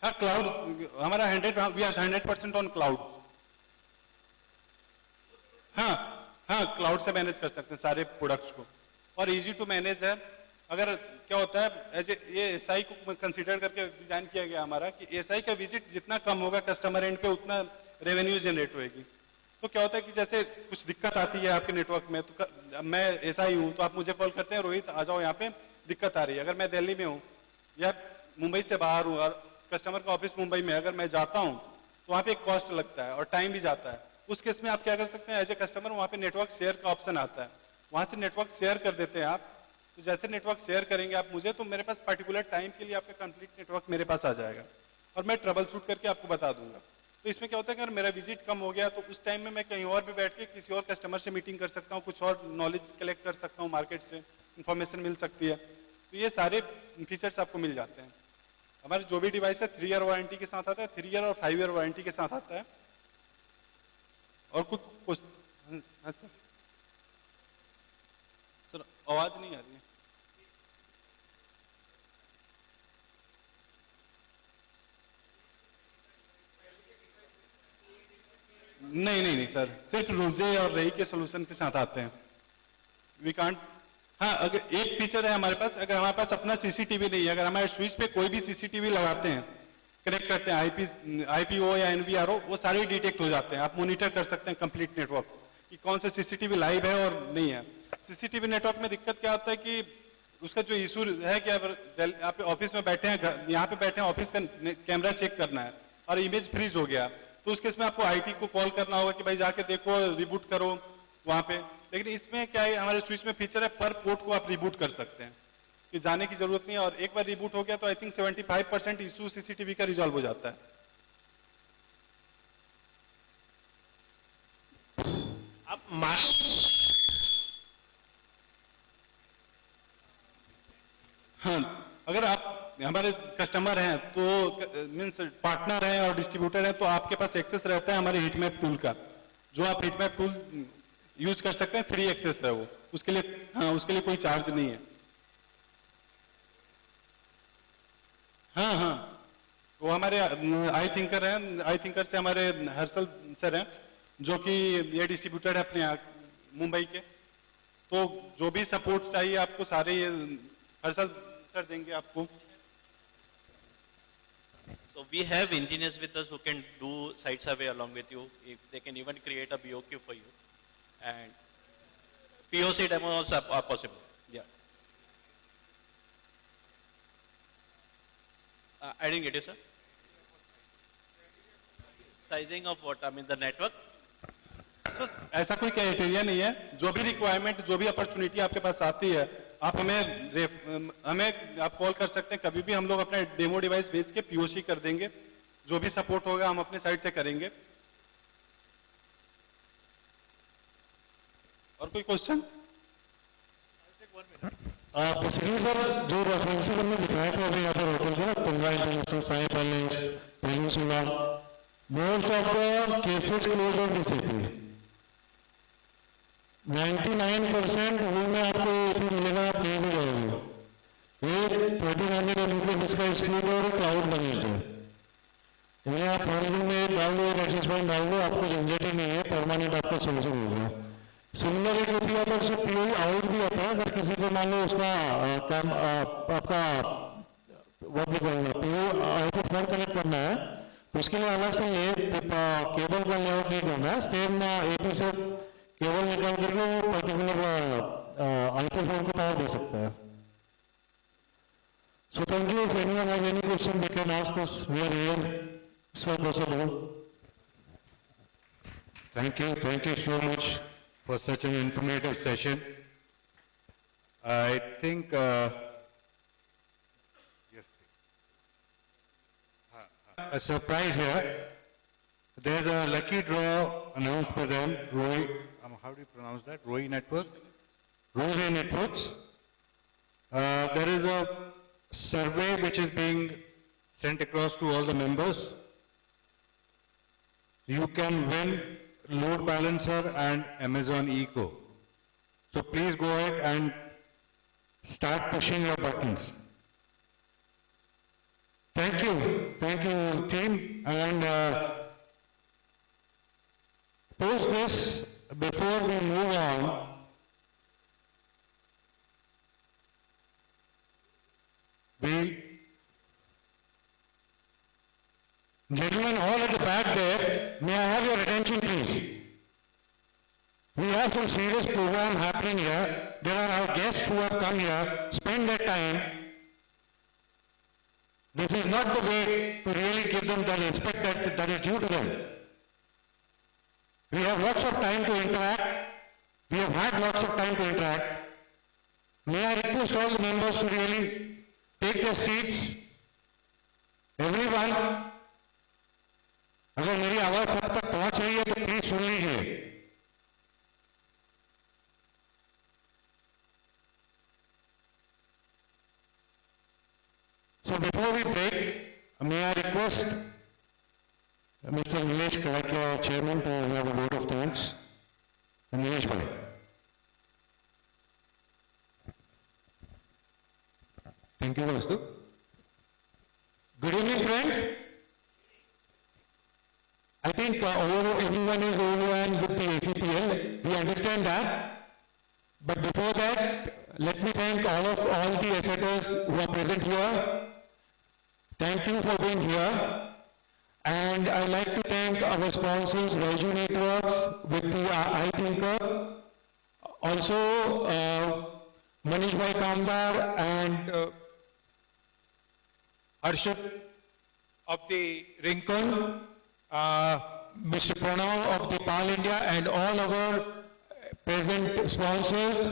हाँ, क्लाउड हमारा 100% ऑन क्लाउड। हाँ, क्लाउड से मैनेज कर सकते हैं सारे प्रोडक्ट्स को, और इजी टू मैनेज है। अगर क्या होता है ये एसआई को कंसीडर करके डिजाइन किया गया हमारा कि एसआई का विजिट जितना कम होगा कस्टमर एंड पे, उतना रेवेन्यू जनरेट होएगी। तो क्या होता है कि जैसे कुछ दिक्कत आती है आपके नेटवर्क में, तो मैं एसआई हूँ तो आप मुझे कॉल करते हैं, रोहित आ जाओ यहाँ पे दिक्कत आ रही है। अगर मैं दिल्ली में हूँ या मुंबई से बाहर हूँ और कस्टमर का ऑफिस मुंबई में, अगर मैं जाता हूँ तो वहाँ पे एक कॉस्ट लगता है और टाइम भी जाता है। उस केस में आप क्या कर सकते हैं, एज ए कस्टमर वहाँ पे नेटवर्क शेयर का ऑप्शन आता है, वहाँ से नेटवर्क शेयर कर देते हैं आप। तो जैसे नेटवर्क शेयर करेंगे आप मुझे, तो मेरे पास पर्टिकुलर टाइम के लिए आपका कंप्लीट नेटवर्क मेरे पास आ जाएगा और मैं ट्रबल शूट करके आपको बता दूंगा। तो इसमें क्या होता है कि अगर मेरा विजिट कम हो गया तो उस टाइम में मैं कहीं और भी बैठ के किसी और कस्टमर से मीटिंग कर सकता हूँ, कुछ और नॉलेज कलेक्ट कर सकता हूँ, मार्केट से इंफॉर्मेशन मिल सकती है। तो ये सारे फीचर्स आपको मिल जाते हैं। हमारे जो भी डिवाइस है 3 ईयर वारंटी के साथ आता है, 3 ईयर और 5 ईयर वारंटी के साथ आता है। और कुछ हाँ सर आवाज नहीं आ रही है। नहीं सर, सिर्फ रोजे और रई के सोल्यूशन के साथ आते हैं। We can't. हाँ, अगर एक फीचर है हमारे पास, अगर हमारे पास अपना सीसीटीवी नहीं है, अगर हमारे स्विच पे कोई भी सीसीटीवी लगाते हैं, कनेक्ट करते हैं आईपीओ या एनवीआरओ, वो सारे डिटेक्ट हो जाते हैं। आप मॉनिटर कर सकते हैं कंप्लीट नेटवर्क कि कौन से सीसीटीवी लाइव है और नहीं है। सीसीटीवी नेटवर्क में दिक्कत क्या होता है कि उसका जो इशू है कि अगर आप ऑफिस में बैठे हैं, यहाँ पे बैठे हैं, ऑफिस का कैमरा चेक करना है और इमेज फ्रीज हो गया, तो उस केस में आपको आईटी को कॉल करना होगा कि भाई जाके देखो, रिबूट करो वहां पे। लेकिन इसमें क्या है, हमारे स्विच में फीचर है पर पोर्ट को आप रिबूट कर सकते हैं, कि जाने की जरूरत नहीं है। और एक बार रिबूट हो गया तो आई थिंक 75% इशू सीसीटीवी का रिजॉल्व हो जाता है। आप मान हाँ, अगर आप हमारे कस्टमर हैं तो मीन्स पार्टनर हैं और डिस्ट्रीब्यूटर हैं, तो आपके पास एक्सेस रहता है हमारे हीटमैप टूल का, जो आप हीटमैप टूल यूज कर सकते हैं, फ्री एक्सेस है वो, उसके लिए हाँ, उसके लिए कोई चार्ज नहीं है। हाँ, वो हमारे आई थिंकर हैं, आई थिंकर से हमारे हर्षल सर हैं, जो कि ये डिस्ट्रीब्यूटर है अपने मुंबई के। तो जो भी सपोर्ट चाहिए आपको सारे ये हर्षल सर देंगे आपको। So we have engineers with us who can do site survey along with you. If they can even create a BOQ for you, and POC demos are possible. Yeah. I didn't get you, sir. Sizing of what? I mean the network. So, ऐसा कोई क्राइटेरिया नहीं है, जो भी रिक्वायरमेंट, जो भी अपॉर्चुनिटी आपके पास आती है, आप हमें आप कॉल कर सकते हैं कभी भी। हम लोग अपने डेमो डिवाइस भेज के पीओसी कर देंगे, जो भी सपोर्ट होगा हम अपने साइड से करेंगे। और कोई क्वेश्चन? बेसिकली सर जो रेफरेंसेस हमने दिखाए थे अभी यहाँ पर होटल में, Tunga international, Sai palace, peninsula, most of the cases close on DCP. 99% वो में आपको एपी मिलेगा, आप नहीं भी जाओगे। एक 30 का न्यूक्लियस इसका स्पीड और क्लाउड मैनेज्ड है। इन्हें आप फॉर्मिंग में डाल दो, एक्सेस पॉइंट डाल दो, आपको झंझट ही नहीं है, परमानेंट आपका सोल्यूशन होगा। सिमिलर एक एपी आता है, उससे पीओई आउट भी आता है। अगर किसी को मान लो उसका आपका वो भी करूँगा पीओ आउट फोन कनेक्ट करना है, तो उसके लिए अलग से ये केबल का लेआउट नहीं करना है। सेम एपी से केवल निकाल करके वो पर्टिकुलर आईपी फोन को पावर दे सकता है। So thank you. If anyone has any question they can ask us, we are here. Sir possible. Thank you so much for such an informative session. I think, yes, a surprise here. There's a lucky draw announced by them, Roy, how do you pronounce that? Roy Network? Rose Networks. There is a survey which is being sent across to all the members. You can win load balancer and Amazon Eco. So please go ahead and start pushing your buttons. Thank you team. And post this, before we move on, gentlemen all at the back there, may I have your attention please? We have some serious program happening here. There are our guests who have come here, spend their time. This is not the way to really give them the respect that is due to them. We have lots of time to interact. We have had lots of time to interact. May I request all the members to really take their seats. Everyone, अगर मेरी आवाज सब तक पहुंच रही है तो प्लीज सुन लीजिए। So before we break, may I request Mr. Nilesh Kalakia, our chairman, to have a vote of thanks. Nilesh bhai. Thank you, Vastu. Good evening, friends. I think everyone is than that. But before that, let me thank all the assetors who are present here. Thank you for being here. And I'd like to thank our sponsors, Raiju Networks, with the iThinker. Also, Manish Bhai Kamdar and Harshit of the Rincon, Mr. Pranav of the PAL India, and all our present sponsors.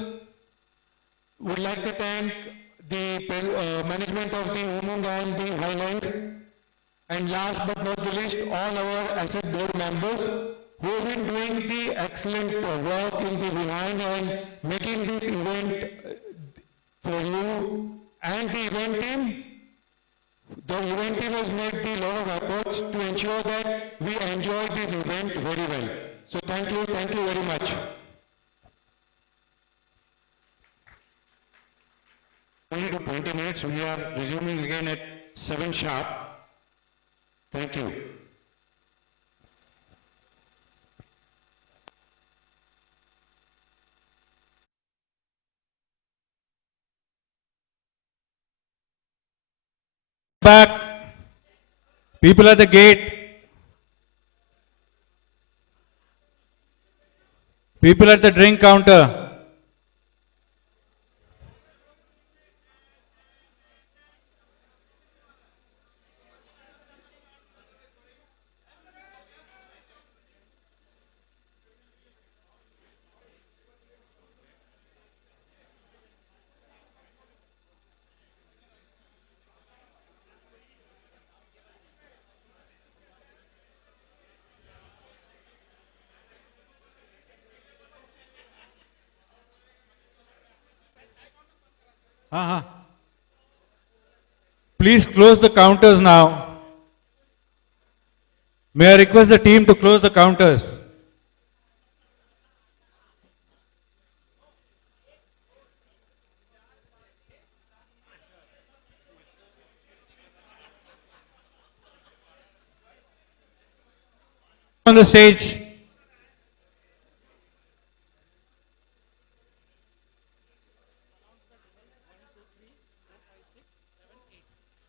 Would like to thank the management of the Umang and the Highland. And last but not the least, all our asset board members who have been doing the excellent work in the behind and making this event for you and the event team. The event team has made a lot of efforts to ensure that we enjoy this event very well. So thank you very much. Only to 20 minutes, we are resuming again at 7 sharp. Thank you. Back. People at the gate. People at the drink counter. Please close the counters now. May I request the team to close the counters? On the stage.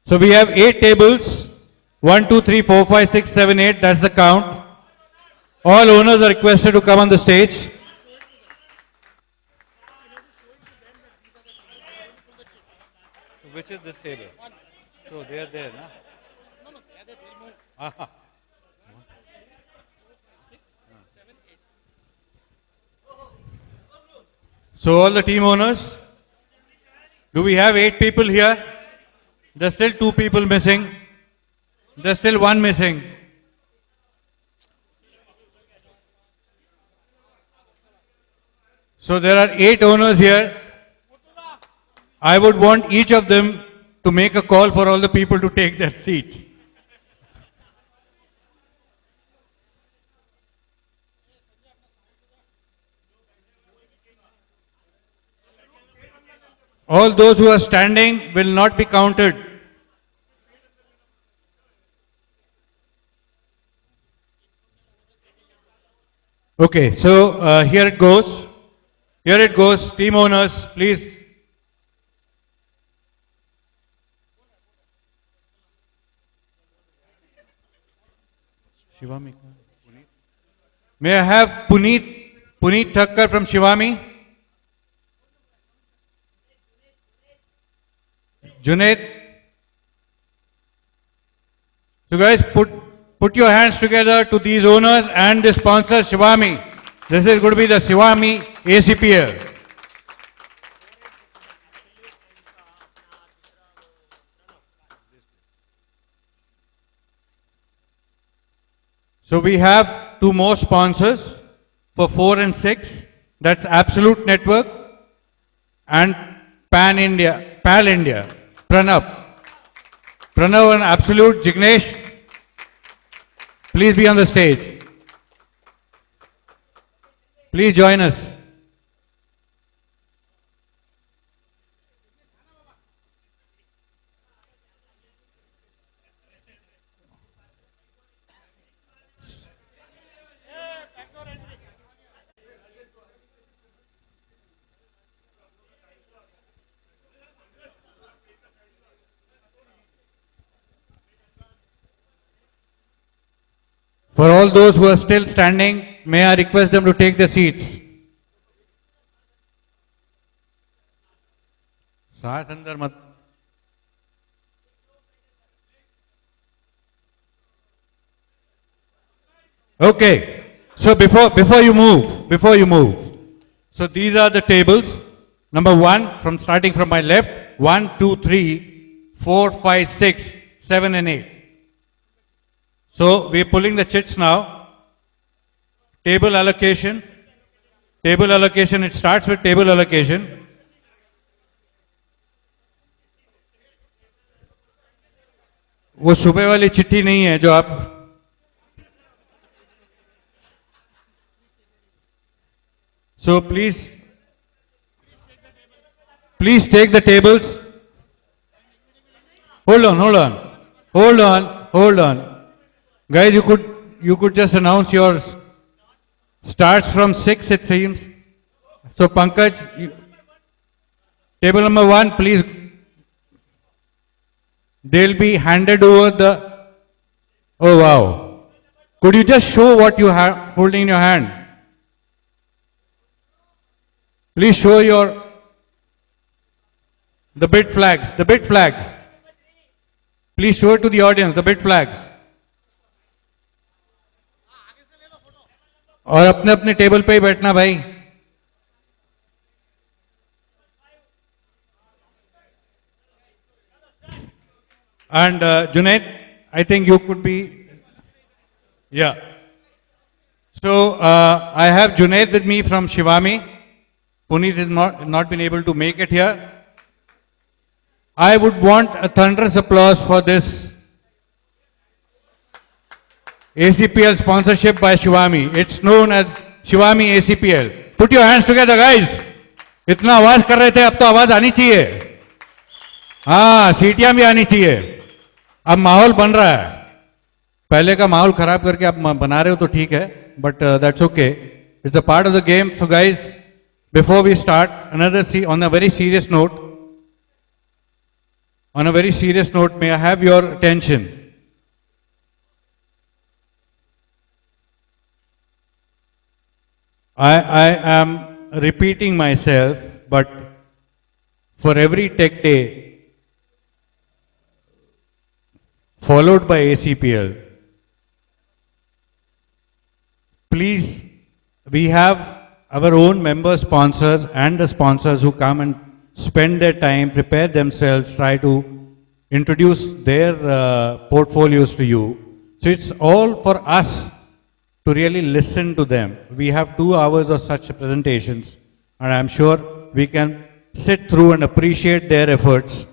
So we have 8 tables. 1, 2, 3, 4, 5, 6, 7, 8. That's the count. All owners are requested to come on the stage. Which is this table? So they are there, na? So all the team owners, do we have 8 people here? There's still 2 people missing. There's still 1 missing. So there are 8 owners here. I would want each of them to make a call for all the people to take their seats. All those who are standing will not be counted. Okay, so here it goes. Here it goes. Team owners, please. Shivami. May I have Puneet Thakkar from Shivami? Junaid. So guys, put your hands together to these owners and the sponsor Shivami. This is going to be the Shivami ACPL. So we have 2 more sponsors for 4 and 6. That's Absolute Network and PAL India. Pranav and Absolute. Jignesh, please be on the stage. Please join us. For all those who are still standing, may I request them to take their seats. सांस अंदर मत. Okay. So before you move. So these are the tables. Number 1, starting from my left, 1, 2, 3, 4, 5, 6, 7 and 8. So we are pulling the chits now. Table allocation. It starts with table allocation. वो सुबह वाली चिट्ठी नहीं है जो आप So please take the tables. Hold on. Guys, you could just announce yours. Starts from 6, it seems. So Pankaj, table number 1, please. They'll be handed over the. Oh wow! Could you just show what you have holding in your hand? Please show the bid flags. Please show it to the audience, the bid flags. और अपने अपने टेबल पे ही बैठना भाई. And Junaid, I think you could be. Yeah. So I have Junaid with me from Shivami. Puneet has not been able to make it here. I would want a thunderous applause for this ACPL sponsorship by Shivami. It's known as Shivami ACPL. Put your hands together, guys. इतना आवाज कर रहे थे, अब तो आवाज आनी चाहिए. हाँ, सीटियां भी आनी चाहिए. अब माहौल बन रहा है. पहले का माहौल खराब करके आप बना रहे हो तो ठीक है, but that's okay. It's a part of the game. So guys, before we start, on a very serious note, may I have your attention? I am repeating myself, but for every tech day followed by ACPL, please, we have our own member sponsors and the sponsors who come and spend their time, prepare themselves, try to introduce their portfolios to you. So it's all for us to really listen to them. We have 2 hours of such presentations, and I'm sure we can sit through and appreciate their efforts